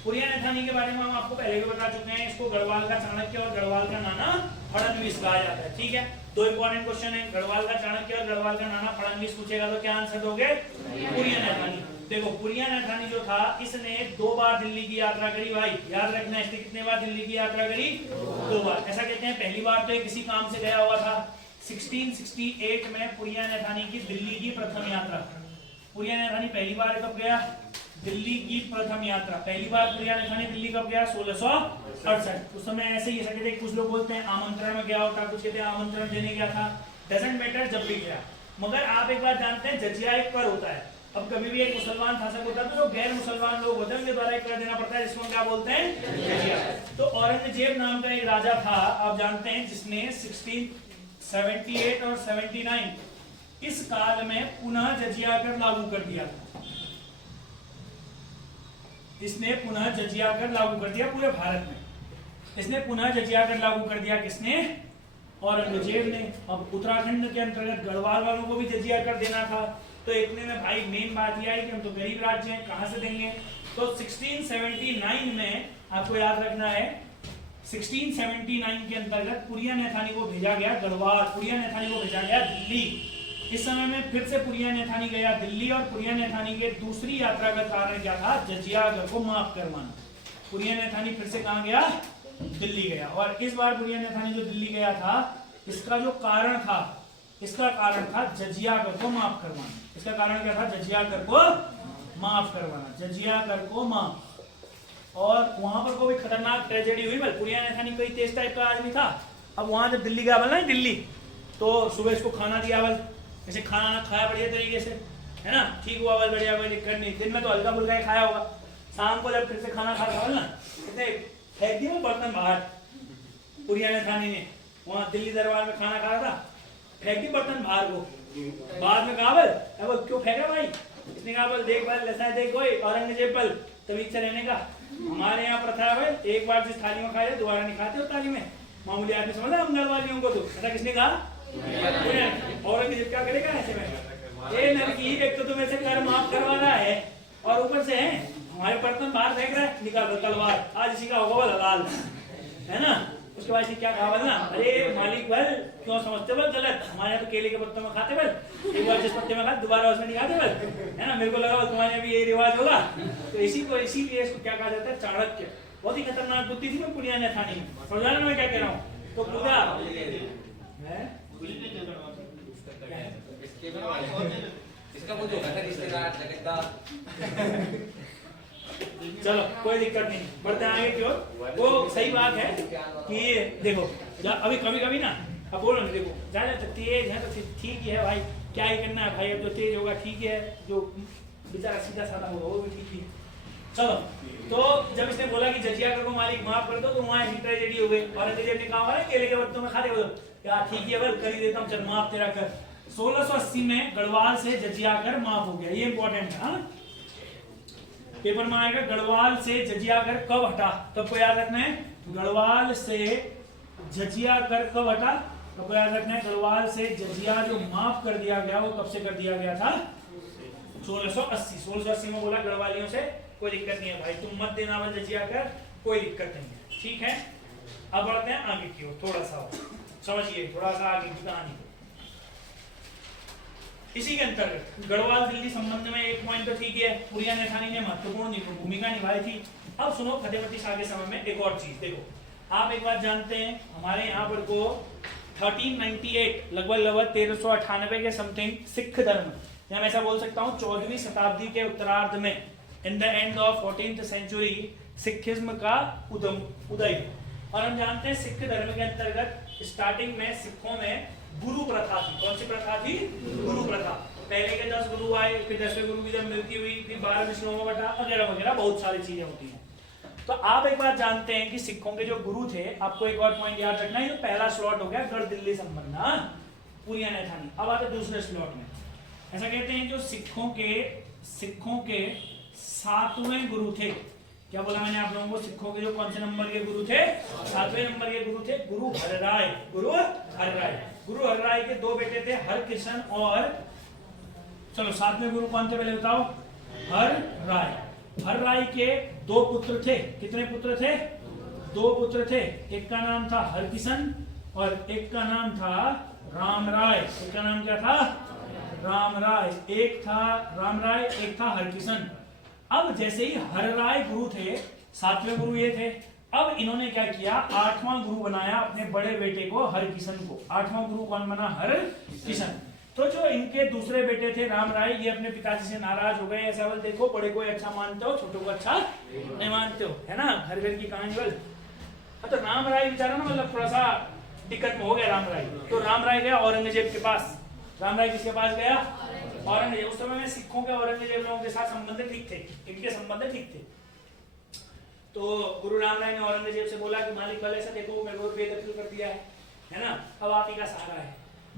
पुरिया नैथानी के बारे में हम आपको पहले भी बता चुके हैं। इसको गढ़वाल का चाणक्य और गढ़वाल का नाना फड़नवीस कहा जाता है। ठीक है, 2 इंपॉर्टेंट क्वेश्चन है, गढ़वाल का चाणक्य और गढ़वाल का नाना फड़नवीस पूछेगा तो क्या आंसर दोगे? पुरिया नैथानी। देखो पुरिया नैथानी जो था, इसने 2 बार दिल्ली की यात्रा करी भाई, याद रखना। इसने कितने बार दिल्ली की यात्रा करी? 2 बार। ऐसा कहते हैं पहली बार तो ये किसी काम से गया हुआ था। 1668 में पुरिया नैथानी की दिल्ली की प्रथम यात्रा। पुरिया नैथानी पहली बार कब गया? दिल्ली की प्रथम यात्रा। पहली बार पुरिया नैथानी दिल्ली कब गया? 1668। उस समय ऐसे ही सकते, कुछ लोग बोलते हैं आमंत्रण में गया होता, कुछ कहते हैं आमंत्रण देने गया था। डजंट मैटर, जब भी गया। मगर आप एक बात जानते हैं, जजिया एक कर होता है। अब कभी भी एक मुसलमान शासक होता है तो जो गैर मुसलमान लोग होते हैं उनके द्वारा एक कर देना पड़ता है, जिसको क्या बोलते हैं? जजिया। तो औरंगजेब नाम का एक राजा था, आप जानते हैं, जिसने 1678 और 79 इस काल में पुनः जजिया कर लागू कर दिया था। इसने पुनः जजिया कर लागू कर दिया पूरे भारत में। इसने पुनः जजिया कर लागू कर दिया, किसने? औरंगजेब ने। अब उत्तराखंड के अंतर्गत गढ़वाल वालों को भी जजिया कर देना था, तो इतने में भाई मेन बात यह है कि हम तो गरीब राज्य हैं, कहां से देंगे? तो 1679 में आपको याद रखना है, 1679 के अंतर्गत पुरिया नैथानी को भेजा गया गढ़वाल, पुरिया नैथानी को भेजा गया दिल्ली। इस समय में फिर से पुरिया नैथानी गया दिल्ली, और पुरिया नैथानी के दूसरी यात्रा का कारण क्या था? जजियागढ़ को माफ करवाना। पुरिया नैथानी फिर से कहां गया? दिल्ली गया। और इस बार पुरिया नैथानी जो दिल्ली गया था, इसका जो कारण था, इसका कारण था जजियागढ़ को माफ करवाना। इसका कारण क्या था? जजियागढ़ को माफ करवाना, जजियागढ़ को माफ। और वहां पर कोई खतरनाक ट्रेजेडी हुई, पुरिया नैथानी कोई तेज टाइप का आदमी था। अब वहां जब दिल्ली गया ना, दिल्ली, तो सुबह इसको खाना दिया, ऐसे खाना खाया बढ़िया तरीके से, है ना, ठीक हुआ, बढ़िया, कोई दिक्कत नहीं। दिन में तो हल्का फुल्का खाया होगा, शाम को जब फिर से खाना खाता ना, इतने फेंक दिया बर्तन बाहर। पुरिया नैथानी ने वहां दिल्ली दरबार में खाना खा रहा था, फेंक दी बर्तन बाहर को। बाद में कहा बोल क्यों फेंक रहा भाई? इसने कहा बोल देख भाई, ऐसा देख कोई औरंगजेब बल तमीज से रहने का। हमारे यहाँ प्रथा है भाई, एक बार जिस थाली में खाए दोबारा नहीं खाते हो थाली में। मामूली आदमी समझ रहे हम गढ़वालियों को, तो ऐसा किसने कहा? औरंगजेब क्या करेगा ऐसे में? ये नरकी, एक तो तुम्हें से कर माफ करवा रहा है, और ऊपर से है हमारे बर्तन बाहर फेंक रहा है, निकाल तलवार, आज इसी का होगा हलाल, है ना। उसके बाद क्या कहा ना, अरे मालिक बल क्यों समझते बल गलत, हमारे यहाँ तो केले के पत्तों में खाते बल, एक बार जिस पत्ते में खाते दोबारा उसमें नहीं खाते बल, है ना। मेरे को लगा तुम्हारे यहाँ भी यही रिवाज होगा, तो इसीलिए इसको क्या कहा जाता है? चाणक्य। बहुत ही खतरनाक बुद्धि थी पुरिया नैथानी में, समझा ना मैं क्या कह रहा हूँ? तो पूरा इसका वो जो है रिश्तेदार जगतदार। चलो कोई दिक्कत नहीं, बढ़ते आगे की ओर। वो सही बात है कि देखो अभी कभी कभी ना, अब बोलो ना, देखो ज्यादा तेज है तो ठीक ही है भाई, क्या ही करना है भाई, अब जो तेज होगा ठीक है, जो बेचारा सीधा साधा होगा वो भी ठीक ही है। चलो, तो जब इसने बोला कि जजियागढ़ को मालिक माफ कर दो, तो वहां एक ट्रेजेडी हो गई। औरंगजेब ने कहा केले के पत्तों में खाते हो, यार ठीक है भाई, कर ही देता हूँ, चल माफ तेरा कर। 1680 में गढ़वाल से जजियागढ़ माफ हो गया, ये इंपॉर्टेंट है। पेपर में आएगा गढ़वाल से जजियागढ़ कब हटा, तब को याद रखना है। गढ़वाल से जजियागढ़ कब हटा, तब को याद रखना है। गढ़वाल से जजिया जो माफ कर दिया गया, वो कब से कर दिया गया था? 1680। 1680 में बोला गढ़वालियों से कोई दिक्कत नहीं है भाई, तुम मत देना बल जजियागढ़, कोई दिक्कत नहीं है, ठीक है। अब बढ़ते हैं आगे की ओर, थोड़ा सा समझिए, थोड़ा सा आगे की कहानी। इसी के अंतर्गत गढ़वाल दिल्ली संबंध में एक पॉइंट तो ठीक है, पुरिया नैथानी ने महत्वपूर्ण भूमिका निभाई थी। अब सुनो फतेहपति शाह के समय में एक और चीज देखो, आप एक बात जानते हैं, हमारे यहाँ पर को 1398 लगभग 1398 के समथिंग सिख धर्म, या मैं ऐसा बोल सकता हूँ 14वीं शताब्दी के उत्तरार्ध में, in the end of 14th century, Sikhism का उदय। और हम जानते हैं सिख धर्म के अंतर्गत स्टार्टिंग में सिखों में गुरु प्रथा थी। कौन सी प्रथा थी? गुरु प्रथा। पहले के 10 गुरु आए, फिर 10वें गुरु की जब मृत्यु हुई, फिर 12 विष्णुओं बटा वगैरह वगैरह बहुत सारी चीजें होती हैं। तो आप एक बात जानते हैं कि सिखों के जो गुरु थे, आपको एक और पॉइंट याद रखना है, ये पहला स्लॉट हो गया गढ़ दिल्ली संबंध, पुरिया नैथानी। अब आते दूसरे स्लॉट में, ऐसा कहते हैं जो सिखों के 7वें गुरु थे। क्या बोला मैंने आप लोगों को? सिखों के जो कौन से नंबर के गुरु थे? 7वें नंबर के गुरु थे गुरु हरराय। गुरु हरराय के 2 बेटे थे, हरकिशन और, चलो 7वें गुरु कौन थे पहले बताओ? हरराय के 2 पुत्र थे। कितने पुत्र थे? 2 पुत्र थे। एक का नाम था हरकिशन और एक का नाम था रामराय। एक का नाम क्या था? रामराय। एक था रामराय, एक था हरकिशन। अब जैसे ही हरराय गुरु थे, 7वें गुरु ये थे, अब इन्होंने क्या किया? 8वां गुरु बनाया अपने बड़े बेटे को, हरकिशन को। 8वां गुरु कौन बना? हरकिशन। तो जो इनके दूसरे बेटे थे रामराय, ये अपने पिताजी से नाराज हो गए। ऐसा बोल देखो, बड़े को अच्छा मानते हो, छोटों को अच्छा नहीं मानते हो, है ना, घर घर की कहानी बोल। तो रामराय बेचारा ना, मतलब थोड़ा सा दिक्कत में हो गया रामराय। तो रामराय गया औरंगजेब के पास। रामराय किसके पास गया? औरंगजेब। उस समय में सिखों के औरंगजेब लोगों के साथ संबंध ठीक थे, इनके संबंध ठीक थे। तो गुरु रामराय ने औरंगजेब से बोला कि मालिक कल ऐसा देखो, मेरे को बेदखल कर दिया है ना, अब आप ही का सहारा है।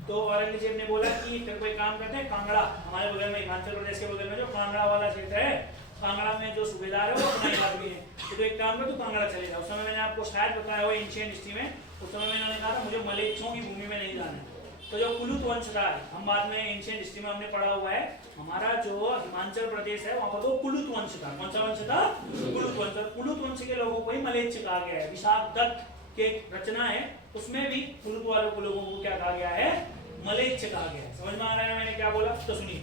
तो औरंगजेब ने बोला कि फिर कोई काम करते हैं, कांगड़ा, हमारे बगल में हिमाचल प्रदेश के बगल में जो कांगड़ा वाला क्षेत्र है, कांगड़ा में जो सूबेदार है वो अपना इलाका भी है। तो एक काम कर, तू कांगड़ा चले जाओ। उस समय मैंने आपको शायद बताया हो एंशिएंट हिस्ट्री में, उस समय मैंने कहा था मुझे मलेच्छों की भूमि में नहीं जाना है। तो जो कुलुत वंश था, हम बाद में एंशिएंट हिस्ट्री में हमने पढ़ा हुआ है, हमारा जो हिमाचल प्रदेश है वहां पर तो कुलुत वंश था। कौन सा वंश था? कुलुत वंश। और कुलुत वंश के लोगों को ही मलेच्छ कहा गया है। विशाख दत्त की एक रचना है, उसमें भी कुलुत वालों को लोगों को क्या कहा गया है? मलेच्छ कहा गया है। समझ में आ रहा है मैंने क्या बोला? तो सुनिए,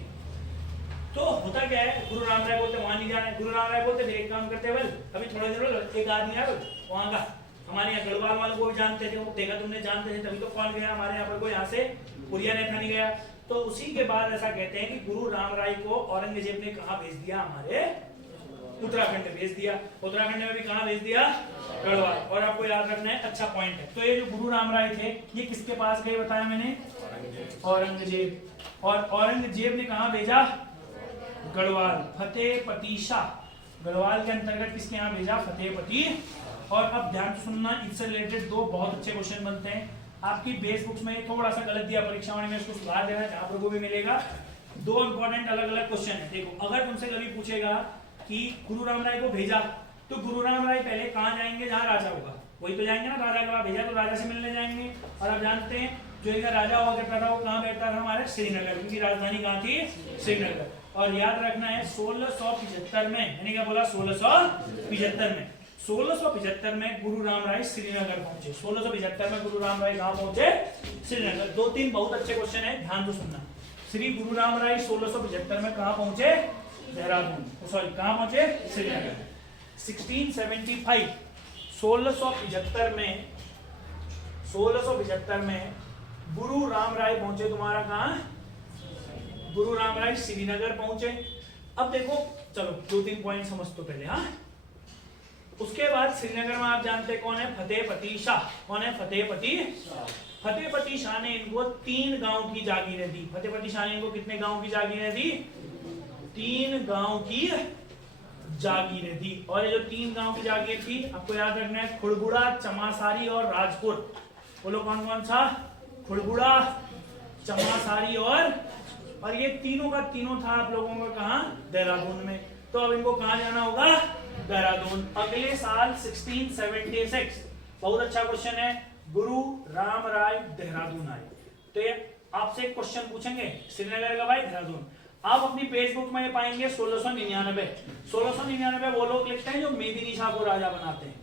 तो होता क्या है, गुरु राम राय बोलते वहां नहीं जाना है। गुरु राम राय बोलते फिर एक काम करते हैं, अभी थोड़ा देर एक आदमी है वहां का, हमारे यहाँ गढ़वाल वालों को भी जानते थे, वो देखा तुमने जानते थे तभी तो कौन गया हमारे यहाँ पर, कोई यहाँ से पुरिया नेता नहीं गया। तो उसी के बाद ऐसा कहते हैं कि गुरु राम राय को औरंगजेब ने कहा भेज दिया? हमारे उत्तराखंड में भेज दिया। उत्तराखंड में भी कहा भेज दिया? गढ़वाल। और आपको याद रखना है, अच्छा पॉइंट है। तो ये जो गुरु राम राय थे ये किसके पास गए बताया मैंने? औरंगजेब। और औरंगजेब ने कहा भेजा? गढ़वाल। फतेहपति शाह गढ़वाल के अंतर्गत किसके यहाँ भेजा? फतेहपति। और अब ध्यान सुनना, इससे रिलेटेड दो बहुत अच्छे क्वेश्चन बनते हैं। आपकी बेस बुक्स में थोड़ा सा गलत दिया परीक्षा में, इसको सुधार देना, जहां पर वो भी मिलेगा। दो इंपॉर्टेंट अलग अलग क्वेश्चन है। देखो, अगर तुमसे कभी पूछेगा कि गुरु राम राय को भेजा, तो गुरु राम राय पहले कहाँ जाएंगे? जहाँ राजा होगा वही तो जाएंगे ना। राजा के पास भेजा तो राजा से मिलने जाएंगे। और आप जानते हैं जो इनका राजा हुआ करता था वो कहाँ बैठता था? हमारे श्रीनगर, क्योंकि राजधानी कहाँ थी? श्रीनगर। और याद रखना है 1675 में, मैंने क्या बोला? 1675 में 1675 में गुरु राम राय श्रीनगर पहुंचे। 1675 में गुरु राम राय कहां पहुंचे? श्रीनगर। दो तीन बहुत अच्छे क्वेश्चन है, ध्यान से सुनना। श्री गुरु राम राय 1675 में कहां पहुंचे? देहरादून। सॉरी, कहां पहुंचे? श्रीनगर। 1675 1675 में गुरु राम राय पहुंचे तुम्हारा कहां? गुरु राम राय श्रीनगर पहुंचे। अब देखो, चलो दो तीन पॉइंट समझ तो पहले। हाँ, उसके बाद श्रीनगर में आप जानते हैं कौन है? फतेहपति शाह। कौन है? फतेहपति। फतेहपति शाह ने इनको 3 गांव की जागीरें दी। फतेहपति शाह ने इनको कितने गांव की जागीरें दी? 3 गांव की जागीरें दी। और ये जो 3 गांव की जागीर थी, आपको याद रखना है, खुड़गुड़ा, चमासारी और राजपुर। बोलो कौन कौन सा? खुड़गुड़ा, चमासारी और ये तीनों का तीनों था आप लोगों का कहां? देहरादून में। तो अब इनको कहां जाना होगा? देहरादून। अगले साल 1676, बहुत अच्छा क्वेश्चन है, गुरु राम राय देहरादून आए। तो ये आपसे एक क्वेश्चन पूछेंगे, श्रीनगर कब आए? देहरादून। आप अपनी पेज बुक में ये पाएंगे 1699। 1699 वो लोग लिखते हैं जो मेदिनी शाह को राजा बनाते हैं।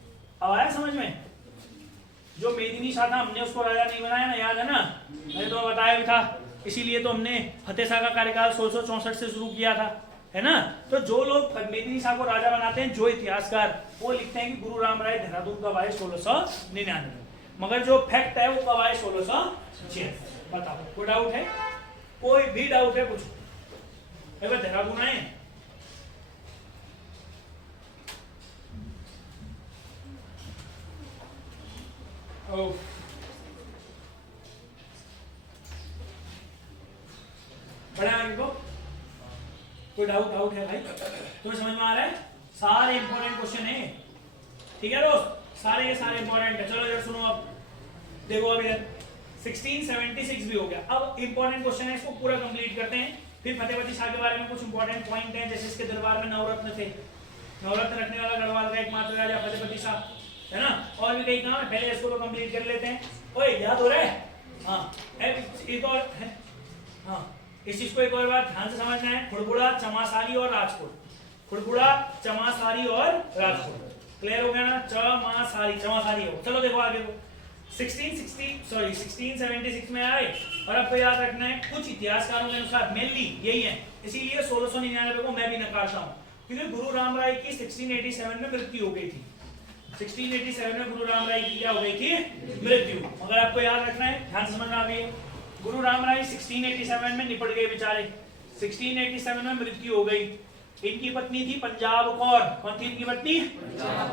अब आया समझ में? जो मेदिनी शाह था, हमने उसको राजा नहीं बनाया ना, याद है ना? मैंने तो बताया भी था, इसीलिए तो हमने फतेह शाह का कार्यकाल 1664 से शुरू किया था, है ना? तो जो लोग मेदिनी शाह को राजा बनाते हैं, जो इतिहासकार, वो लिखते हैं कि गुरु राम राय देहरादून कब आए? 1699। मगर जो फैक्ट है वो कब आए? 1676। बताओ, कोई डाउट है? कोई भी डाउट है? कुछ देहरादून आए? बड़ा इनको कोई डाउट है भाई? तुम्हें समझ में आ रहा है? सारे इंपॉर्टेंट क्वेश्चन है, ठीक है दोस्त? सारे इंपॉर्टेंट है। चलो इधर सुनो। अब देखो, अब इधर 1676 भी हो गया। अब इंपॉर्टेंट क्वेश्चन है, इसको पूरा कंप्लीट करते हैं। फिर फतेहपति शाह के बारे में कुछ इंपॉर्टेंट पॉइंट हैं, जैसे इसके दरबार में नवरत्न थे। नवरत्न रखने वाला गढ़वाल का एकमात्र राजा फतेहपति शाह, है ना? और भी कई काम है, पहले इसको तो कंप्लीट कर लेते हैं। ओए, याद हो रहा है? हाँ, एक और है। हाँ, इस चीज को एक और बार ध्यान से समझना है। खुड़गुड़ा, चमासारी और राजपुर। खुड़गुड़ा, चमासारी और राजपुर। क्लियर हो गया ना? चमासारी हो। चलो देखो आगे को। 1676 में आए। और आपको याद रखना है, कुछ इतिहासकारों के अनुसार मेनली यही है, इसीलिए 1699 को मैं भी नकारता हूं, क्योंकि गुरु राम राय की 1687 में मृत्यु हो गई थी। 1687 में गुरु राम राय की क्या हो गई थी? मृत्यु। मगर आपको याद रखना है, ध्यान से समझना भी है, गुरु राम राय 1687 में निपट गए बेचारे। 1687 में मृत्यु हो गई। इनकी पत्नी थी पंजाब कौर। कौन थी इनकी पत्नी?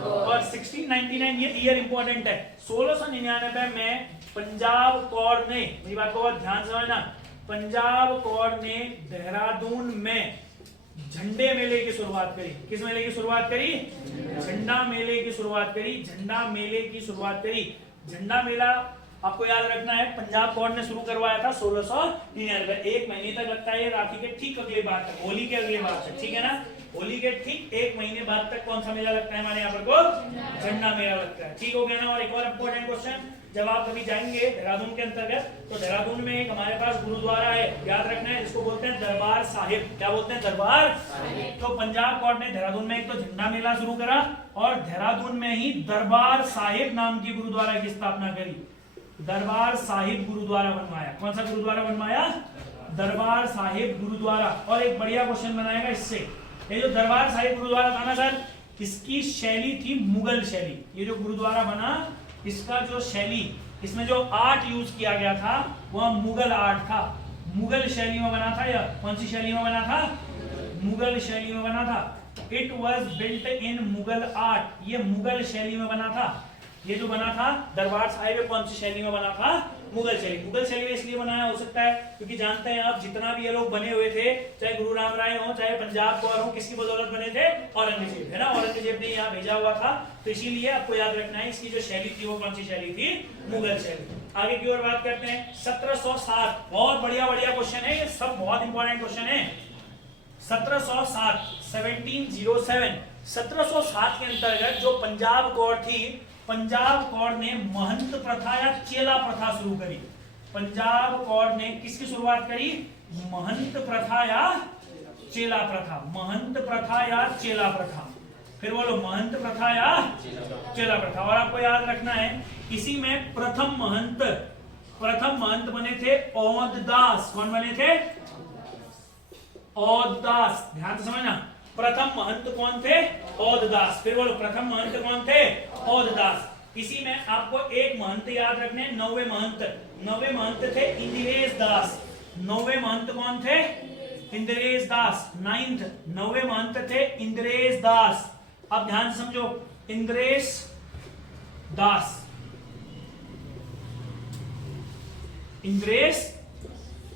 और 1699, ये ईयर इंपॉर्टेंट है, 1699 में पंजाब कौर ने, मेरी बात को ध्यान से समझना, पंजाब कौर ने देहरादून में झंडे मेले की शुरुआत करी। किस मेले की शुरुआत करी? झंडा मेले की शुरुआत करी। झंडा मेले की शुरुआत करी। झंडा मेला आपको याद रखना है, पंजाब कौर ने शुरू करवाया था 1699। 1 महीने तक लगता है, ये राखी के ठीक अगले बात है, होली के अगले बात है, ठीक है ना? होली के ठीक 1 महीने बाद तक कौन सा मेला लगता है हमारे यहाँ पर को? झंडा मेला लगता है। ठीक हो गया ना। और एक और इम्पोर्टेंट क्वेश्चन, जब आप कभी जाएंगे देहरादून के अंतर्गत, तो देहरादून में एक हमारे पास गुरुद्वारा है, याद रखना है, जिसको बोलते हैं दरबार साहिब। क्या बोलते हैं? दरबार। तो पंजाब गॉड ने देहरादून में एक तो झंडा मेला शुरू करा और देहरादून में ही दरबार साहिब नाम की गुरुद्वारा की स्थापना करी। दरबार साहिब गुरुद्वारा बनवाया। कौन सा गुरुद्वारा बनवाया? दरबार साहिब गुरुद्वारा। और एक बढ़िया क्वेश्चन बनाएगा इससे, ये जो दरबार साहिब गुरुद्वारा था ना सर, इसकी शैली थी मुगल शैली। ये जो गुरुद्वारा बना, इसका जो शैली, इसमें जो आर्ट यूज किया गया था वह मुगल आर्ट था, मुगल शैली में बना था। या कौन सी शैली में बना था? मुगल शैली में बना था। It was built in Mughal art, ये मुगल शैली में बना था। ये जो बना था दरबार साहिब कौन सी शैली में बना था? मुगल शैली। मुगल शैली में इसलिए बनाया हो सकता है क्योंकि जानते हैं आप, जितना भी ये लोग बने हुए थे, चाहे गुरु राम राय हो, चाहे पंजाब कौर हो, किसकी बदौलत बने थे? औरंगजेब, है ना। औरंगजेब ने यहाँ भेजा हुआ था, तो इसीलिए आपको याद रखना है इसकी जो शैली थी वो कौन सी शैली थी? मुगल शैली। आगे की ओर बात करते हैं 1707। बहुत बढ़िया बढ़िया क्वेश्चन है, ये सब बहुत इंपॉर्टेंट क्वेश्चन है। 1707 1707 1707 के अंतर्गत जो पंजाब कौर थी, पंजाब कौर ने महंत प्रथा या चेला प्रथा शुरू करी। पंजाब कौर ने किसकी शुरुआत करी? महंत प्रथा या चेला प्रथा। महंत प्रथा या चेला प्रथा। फिर बोलो, महंत प्रथा या चेला प्रथा। और आपको याद रखना है, इसी में प्रथम महंत बने थे औददास। कौन बने थे? औददास। ध्यान से समझना, प्रथम महंत कौन थे? औददास। फिर बोलो, प्रथम महंत कौन थे? औददास। इसी में आपको एक महंत याद रखने, 9वें महंत। 9वें महंत थे इंदिरेश दास। 9वें महंत कौन थे? इंदिरेश दास। 9वें महंत थे इंदिरेश दास। अब ध्यान से समझो, इंदिरेश दास, इंदिरेश।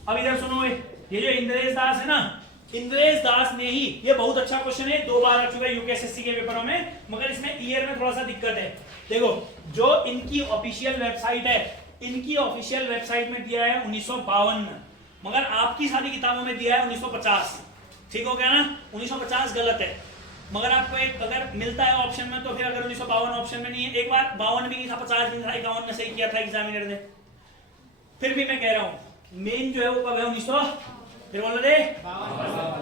अब इधर सुनो, ये जो इंदिरेश दास है ना, इंद्रेश दास ने ही, ये बहुत अच्छा क्वेश्चन है, 2 बार आ चुका है यूकेएसएससी के पेपरों में, मगर इसमें ईयर में थोड़ा सा दिक्कत है। देखो, जो इनकी ऑफिशियल वेबसाइट है, इनकी ऑफिशियल वेबसाइट में दिया है 1952, मगर आपकी सारी किताबों में दिया है 1950। ठीक हो गया ना। 1950 गलत है, मगर आपको एक अगर मिलता है ऑप्शन में, तो फिर अगर 1952 ऑप्शन में नहीं है, एक बार 52 भी नहीं था, 50 भी नहीं था, 51 में सही किया था एग्जामिनर ने। फिर भी मैं कह रहा हूं मेन जो है वो कब है?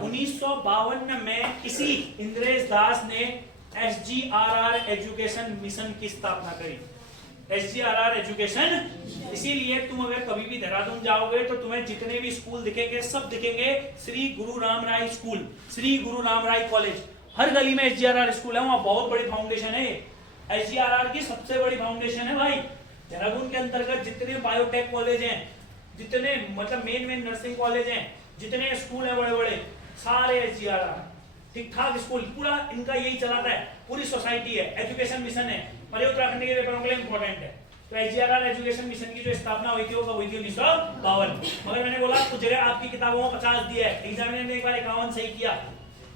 1952 में इसी इंद्रेश दास ने SGRR एजुकेशन मिशन की स्थापना करी। SGRR education. इसीलिए तुम अगर कभी भी देहरादून जाओगे तो तुम्हें जितने भी स्कूल दिखेंगे, सब दिखेंगे श्री गुरु राम राय स्कूल, श्री गुरु राम राय कॉलेज। हर गली में SGRR स्कूल है, वहां बहुत बड़ी फाउंडेशन है। SGRR की सबसे बड़ी फाउंडेशन है भाई। देहरादून के अंतर्गत जितने बायोटेक कॉलेज हैं, जितने मतलब मेन नर्सिंग कॉलेज हैं, जितने स्कूल है बड़े बड़े, सारे SGRR ठीक ठाक स्कूल, पूरा इनका यही चलाता है। पूरी सोसाइटी है, एजुकेशन मिशन है, और ये उत्तराखंड के पेपरों के लिए इंपॉर्टेंट है। तो SGRR एजुकेशन मिशन की जो स्थापना हुई थी वो कब हुई थी? 1952। मगर मैंने बोला कुछ जगह आपकी किताबों में 50 दिया है, एग्जामिनर ने एक बार 51 सही किया,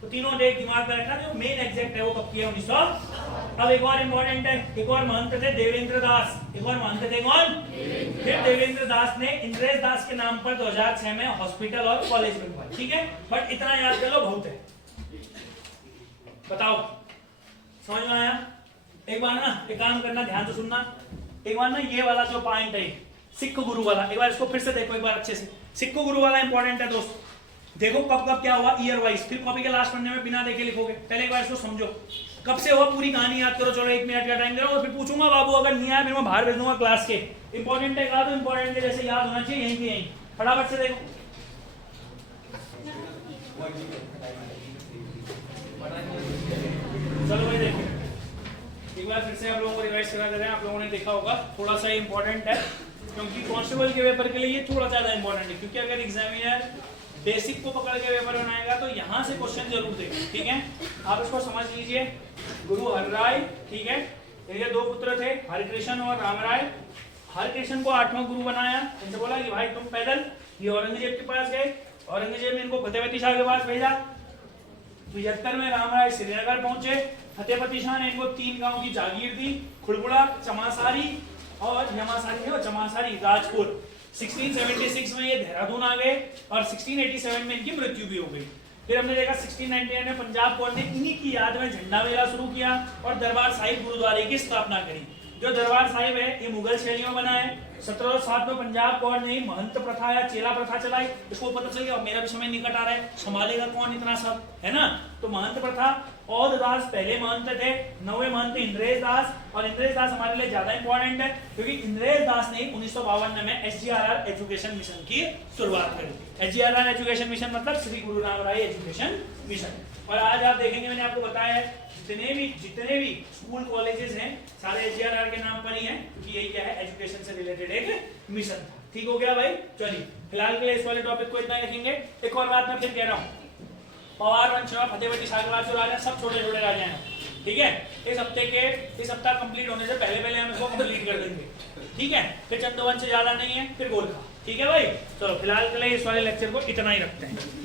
तो तीनों डेट दिमाग में रखना, जो मेन एग्जैक्ट है वो कब किया? 1900। अब एक और इंपॉर्टेंट है, एक और महंत थे देवेंद्र दास। एक और महंत थे कौन? फिर देवेंद्र दास ने इंद्रेश दास के नाम पर 2006 में हॉस्पिटल और कॉलेज बनवाए। ठीक है, बट इतना याद कर लो, बहुत है। बताओ, समझ में आया? एक बार ना एक काम करना, ध्यान से सुनना। एक बार ना ये वाला जो पॉइंट है सिख गुरु वाला, एक बार इसको फिर से देखो एक बार अच्छे से। सिख गुरु वाला इंपॉर्टेंट है दोस्त। देखो कब कब क्या हुआ, ईयर वाइज, फिर कॉपी के लास्ट पन्ने में बिना देखे लिखोगे। पहले एक बार इसको समझो, कब से हुआ पूरी कहानी याद करो। चलो 1 मिनट का टाइम दे रहा हूं, फिर पूछूंगा बाबू, अगर नहीं आया फिर मैं बाहर भेज दूंगा क्लास के। इंपॉर्टेंट है, कहा तो इंपॉर्टेंट है, जैसे याद होना चाहिए यहीं के यहीं। फटाफट से देखो। चलो भाई देखो एक बार फिर से आप लोगों को रिवाइज करा दे रहे हैं। आप लोगों ने देखा होगा, थोड़ा सा इंपॉर्टेंट है, क्योंकि कांस्टेबल के पेपर के लिए ये थोड़ा ज्यादा इंपॉर्टेंट है। क्योंकि अगर एग्जामिनर बेसिक को पकड़ के पेपर बनाएगा तो यहाँ से क्वेश्चन जरूर देगा। ठीक है, आप इसको समझ लीजिए। गुरु हरिराय, ठीक है, ये 2 पुत्र थे, हरिकृष्ण और रामराय। हरिकृष्ण को 8वां गुरु बनाया। इनसे बोला कि भाई तुम पैदल, ये औरंगजेब के पास गए, औरंगजेब ने इनको फतेहपति शाह के पास भेजा। 75 में रामराय श्रीनगर पहुंचे। फतेहपति शाह ने इनको 3 गांव की जागीर दी, खुड़बुड़ा, चमासारी और यमासारी और चमासारी, राजपुर। 1676 में ये देहरादून आ गए और 1687 में इनकी मृत्यु भी हो गई। फिर हमने देखा 1699 में पंजाब कौर ने इन्हीं की याद में झंडा मेला शुरू किया और दरबार साहिब गुरुद्वारे की स्थापना करी। जो दरबार साहिब है ये मुगल शैली में बना है। 1707 में पंजाब कौर ने महंत प्रथा या चेला प्रथा चलाई। इसको पता चल गया मेरा भी समय निकट आ रहा है, संभालेगा कौन इतना सब, है ना। तो महंत प्रथा, औध दास पहले महंत थे, नवे महंत इंद्रेश दास। और इंद्रेश दास हमारे लिए ज्यादा इंपॉर्टेंट है क्योंकि इंद्रेश दास ने 1952 में SGRR एजुकेशन मिशन की शुरुआत करी। SGRR एजुकेशन मिशन मतलब श्री गुरु रामराय एजुकेशन मिशन। और आज आप देखेंगे मैंने आपको बताया है जितने भी स्कूल कॉलेजेस हैं सारे SGRR के नाम पर ही हैं क्योंकि यही क्या है, एजुकेशन से रिलेटेड एक मिशन था। ठीक हो गया भाई। चलिए फिलहाल के लिए इस वाले टॉपिक को इतना लिखेंगे। एक और बात मैं फिर कह रहा हूँ, पवार वंश, फतेहवती सागर जो राजा सब छोटे छोटे राजा हैं, ठीक है। इस हफ्ता कंप्लीट होने से पहले हम इसको कंप्लीट कर देंगे, ठीक है। फिर चंद्रवंश ज्यादा नहीं है, फिर गोरखा, ठीक है भाई। चलो फिलहाल के लिए इस वाले लेक्चर को इतना ही रखते हैं।